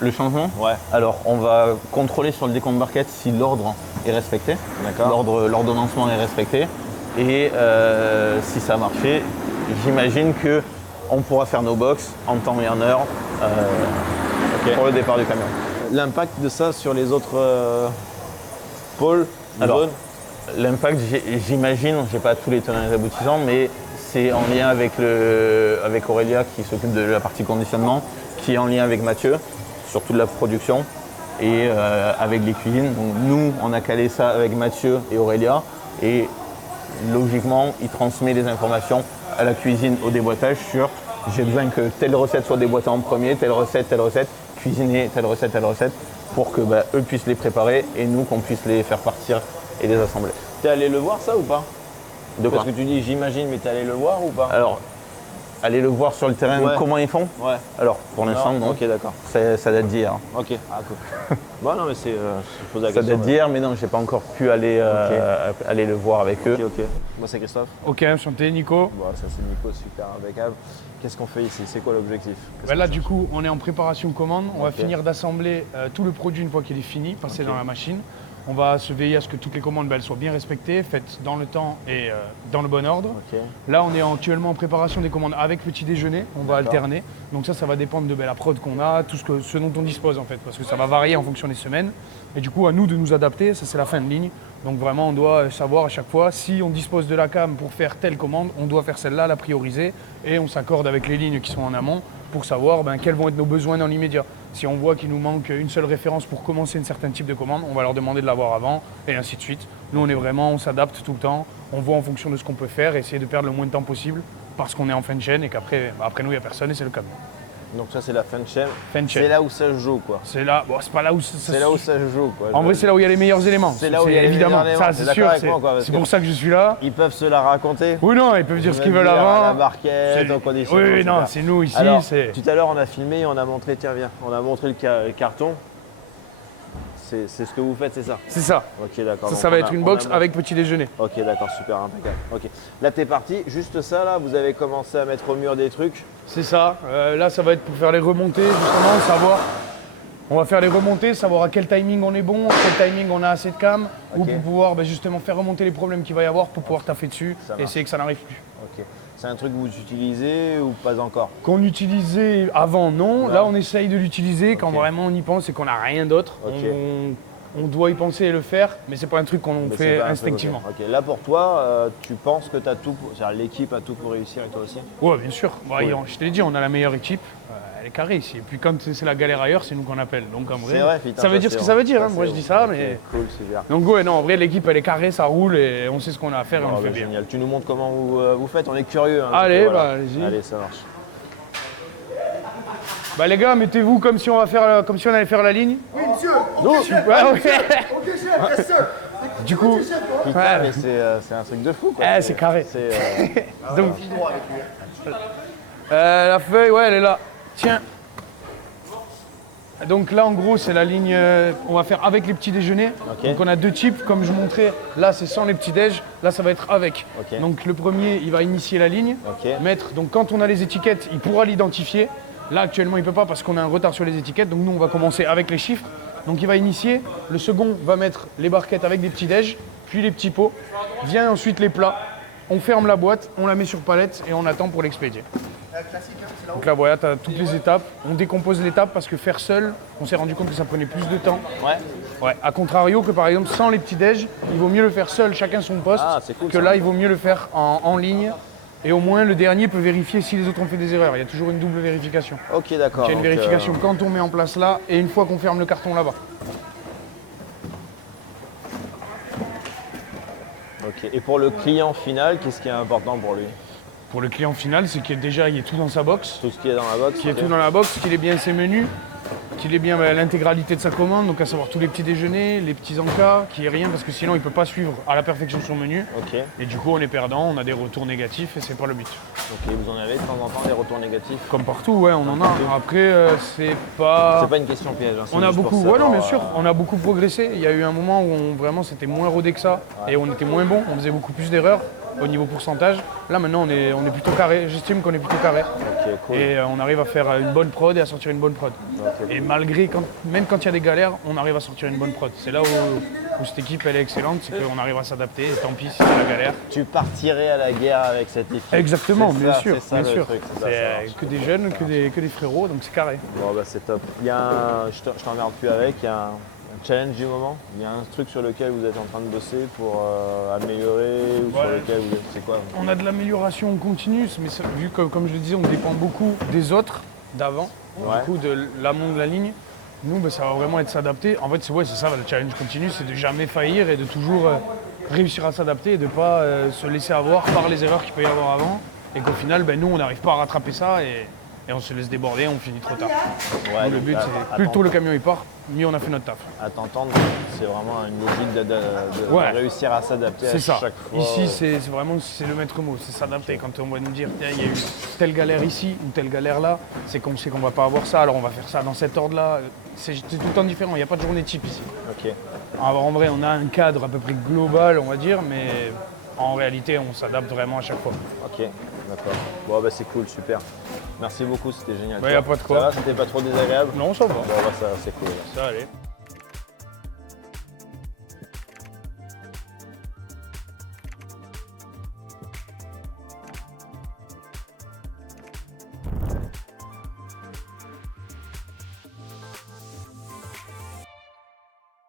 Le changement, Ouais. alors on va contrôler sur le décompte barquette si l'ordre est respecté, D'accord. l'ordonnancement est respecté. Et si ça a marché, j'imagine qu'on pourra faire nos box en temps et en heure pour le départ du camion. L'impact de ça sur les autres pôles de Alors, zone? L'impact, j'imagine, je n'ai pas tous les tenants et les aboutissants, mais c'est en lien avec Aurélia qui s'occupe de la partie conditionnement, qui est en lien avec Mathieu sur toute la production et avec les cuisines. Donc nous, on a calé ça avec Mathieu et Aurélia et logiquement, il transmet les informations à la cuisine au déboîtage sur j'ai besoin que telle recette soit déboîtée en premier, telle recette, cuisiner telle recette, pour que eux puissent les préparer et nous qu'on puisse les faire partir et les assembler. T'es allé le voir ça ou pas? De quoi? Parce que tu dis j'imagine, mais t'es allé le voir ou pas? Alors, allez le voir sur le terrain, Ouais. comment ils font. Ouais. Alors, pour l'instant, non. Ok, d'accord. Ça date d'hier. Ok. Ah cool. Bon non mais c'est, je pose la Ça question. date d'hier, mais non, j'ai pas encore pu aller, aller le voir avec eux. Ok. Moi c'est Christophe. Ok, enchanté Nico. Bon, ça c'est Nico, super impeccable. Qu'est-ce qu'on fait ici? C'est quoi l'objectif? Ben là du coup on est en préparation commande, on va Ok. finir d'assembler tout le produit une fois qu'il est fini, passer dans la machine. On va se veiller à ce que toutes les commandes elles soient bien respectées, faites dans le temps et dans le bon ordre. Ok. Là on est actuellement en préparation des commandes avec petit déjeuner, on va alterner. Donc ça va dépendre de la prod qu'on a, ce dont on dispose en fait, parce que ça va varier en fonction des semaines. Et du coup à nous de nous adapter, ça c'est la fin de ligne. Donc vraiment on doit savoir à chaque fois si on dispose de la cam pour faire telle commande, on doit faire celle-là, la prioriser et on s'accorde avec les lignes qui sont en amont pour savoir quels vont être nos besoins dans l'immédiat. Si on voit qu'il nous manque une seule référence pour commencer un certain type de commande, on va leur demander de l'avoir avant et ainsi de suite. Nous on s'adapte tout le temps, on voit en fonction de ce qu'on peut faire et essayer de perdre le moins de temps possible parce qu'on est en fin de chaîne et qu'après après nous, il n'y a personne et c'est le camion. Donc ça c'est la fin de chaîne. Fin de chaîne. C'est là où ça se joue quoi. C'est là, bon, c'est pas là où C'est là où ça se joue quoi. En vrai, c'est là où il y a les meilleurs éléments. C'est là où il y a les évidemment, meilleurs éléments, ça t'es c'est d'accord sûr. avec moi, quoi, parce C'est que- pour ça que je suis là. Ils peuvent se la raconter. Oui, non, ils peuvent dire ce qu'ils veulent Dire avant. La barquette, C'est- au conditionnement. Oui, etc. non, c'est nous ici. Alors, c'est... tout à l'heure on a filmé et on a montré, tiens viens, on a montré le carton. C'est ce que vous faites, c'est ça? C'est ça. Ok d'accord. Ça, Donc, ça va on être a- une on box a- avec petit déjeuner. Ok d'accord, super, impeccable. Ok. Là t'es parti, juste ça là, vous avez commencé à mettre au mur des trucs. C'est ça. Là, ça va être pour faire les remontées, justement, savoir. On va faire les remontées, savoir à quel timing on est bon, à quel timing on a assez de cam, ou Ok. pour pouvoir justement faire remonter les problèmes qu'il va y avoir pour pouvoir taffer dessus Ça et marche. essayer que ça n'arrive plus. Ok. C'est un truc que vous utilisez ou pas encore? Qu'on utilisait avant, non. Non. Là, on essaye de l'utiliser quand Ok. vraiment on y pense et qu'on n'a rien d'autre. Ok. On doit y penser et le faire, mais c'est pas un truc qu'on Mais c'est fait pas un truc, instinctivement. ok. Là pour toi, tu penses que tu as tout, c'est-à-dire l'équipe a tout pour réussir et toi aussi? Ouais, bien sûr. Bah, Cool. je te l'ai dit, on a la meilleure équipe. Elle est carrée ici. Et puis quand c'est la galère ailleurs, c'est nous qu'on appelle. Donc en vrai, C'est vrai, putain, ça veut dire ce que ça veut dire. Hein. Moi, je dis ça, Ok, mais. Cool, super. Donc ouais, non, en vrai, l'équipe, elle est carrée, ça roule et on sait ce qu'on a à faire et on Oh, le fait bah, bien. génial. Tu nous montres comment vous faites, on est curieux. hein, donc, Allez, voilà. bah, allez-y. Allez, ça marche. Bah les gars, mettez-vous comme si on allait faire la ligne. Oui, monsieur. Non, ouais, ok. Ok, chef, yes, sir. Du coup, Putain, ouais. mais c'est un truc de fou quoi. C'est carré. C'est, Donc, la feuille, ouais, elle est là. Tiens. Donc là, en gros, c'est la ligne. On va faire avec les petits déjeuners. Ok. Donc on a deux types, comme je montrais. Là, c'est sans les petits déj. Là, ça va être avec. Ok. Donc le premier, il va initier la ligne. Ok. Mettre. Donc quand on a les étiquettes, il pourra l'identifier. Là, actuellement, il peut pas parce qu'on a un retard sur les étiquettes. Donc nous, on va commencer avec les chiffres. Donc il va initier. Le second va mettre les barquettes avec des petits déj, puis les petits pots. Vient ensuite les plats. On ferme la boîte, on la met sur palette et on attend pour l'expédier. Donc là, voilà, tu as toutes les étapes. On décompose l'étape parce que faire seul, on s'est rendu compte que ça prenait plus de temps. ouais. Ouais. A contrario que par exemple, sans les petits déj, il vaut mieux le faire seul, chacun son poste, Ah, c'est cool, que ça. là, il vaut mieux le faire en ligne. Et au moins, le dernier peut vérifier si les autres ont fait des erreurs. Il y a toujours une double vérification. Ok, d'accord. Il y a une donc, vérification quand on met en place là et une fois qu'on ferme le carton là-bas. Ok. Et pour le client final, qu'est-ce qui est important pour lui? Pour le client final, c'est qu'il y ait tout dans sa box. Tout ce qui est dans la box. Qu'il y ait ok. tout dans la box, qu'il ait bien ses menus, qu'il ait bien l'intégralité de sa commande, donc à savoir tous les petits déjeuners, les petits encas, qu'il n'y ait rien parce que sinon il ne peut pas suivre à la perfection son menu. Ok. Et du coup on est perdant, on a des retours négatifs et c'est pas le but. Ok. Vous en avez de temps en temps des retours négatifs? Comme partout, ouais, on en a. Après, c'est pas. C'est pas une question piège. hein, c'est On a juste pour beaucoup, ouais, non, savoir, bien sûr, on a beaucoup progressé. Il y a eu un moment où vraiment c'était moins rodé que ça et on était moins bon, on faisait beaucoup plus d'erreurs au niveau pourcentage. Là maintenant on est plutôt carré, j'estime qu'on est plutôt carré. Ok, cool. Et on arrive à faire une bonne prod et à sortir une bonne prod. Ok. Et malgré, même quand il y a des galères, on arrive à sortir une bonne prod. C'est là où cette équipe elle est excellente, c'est qu'on arrive à s'adapter et tant pis si c'est la galère. Tu partirais à la guerre avec cette équipe. Exactement, C'est bien ça, sûr, c'est ça, bien le sûr. truc, c'est ça, ça C'est marche. que des jeunes, que des frérots, donc c'est carré. Bon bah c'est top. Il y a je t'emmerde plus avec, il y a un challenge du moment. Il y a un truc sur lequel vous êtes en train de bosser pour améliorer ou sur Ouais. lequel vous êtes. C'est quoi? On a de l'amélioration continue, mais vu que, comme je le disais, on dépend beaucoup des autres d'avant, Ouais. du coup de l'amont de la ligne. Nous, ben, ça va vraiment être s'adapter. En fait, c'est ça, le challenge continu, c'est de jamais faillir et de toujours réussir à s'adapter et de ne pas se laisser avoir par les erreurs qu'il peut y avoir avant. Et qu'au final, ben, nous, on n'arrive pas à rattraper ça et on se laisse déborder, on finit trop tard. Ouais, Donc, le but, donc, c'est plus tôt le camion il part, mieux on a fait notre taf. À t'entendre, c'est vraiment une logique de Ouais. réussir à s'adapter à C'est ça. chaque fois. Ici, c'est vraiment le maître mot, c'est s'adapter. Quand on va nous dire, tiens, il y a eu telle galère ici ou telle galère là, c'est qu'on sait qu'on va pas avoir ça, alors on va faire ça dans cet ordre-là. C'est tout le temps différent, il n'y a pas de journée type ici. Ok. Alors, en vrai, on a un cadre à peu près global, on va dire, mais en réalité, on s'adapte vraiment à chaque fois. Ok, d'accord. Bon bah c'est cool, super. Merci beaucoup, c'était génial. Bah, y a pas de quoi. Ça va, c'était pas trop désagréable? Non, ça va. Bon bah ça c'est cool. Ça allait.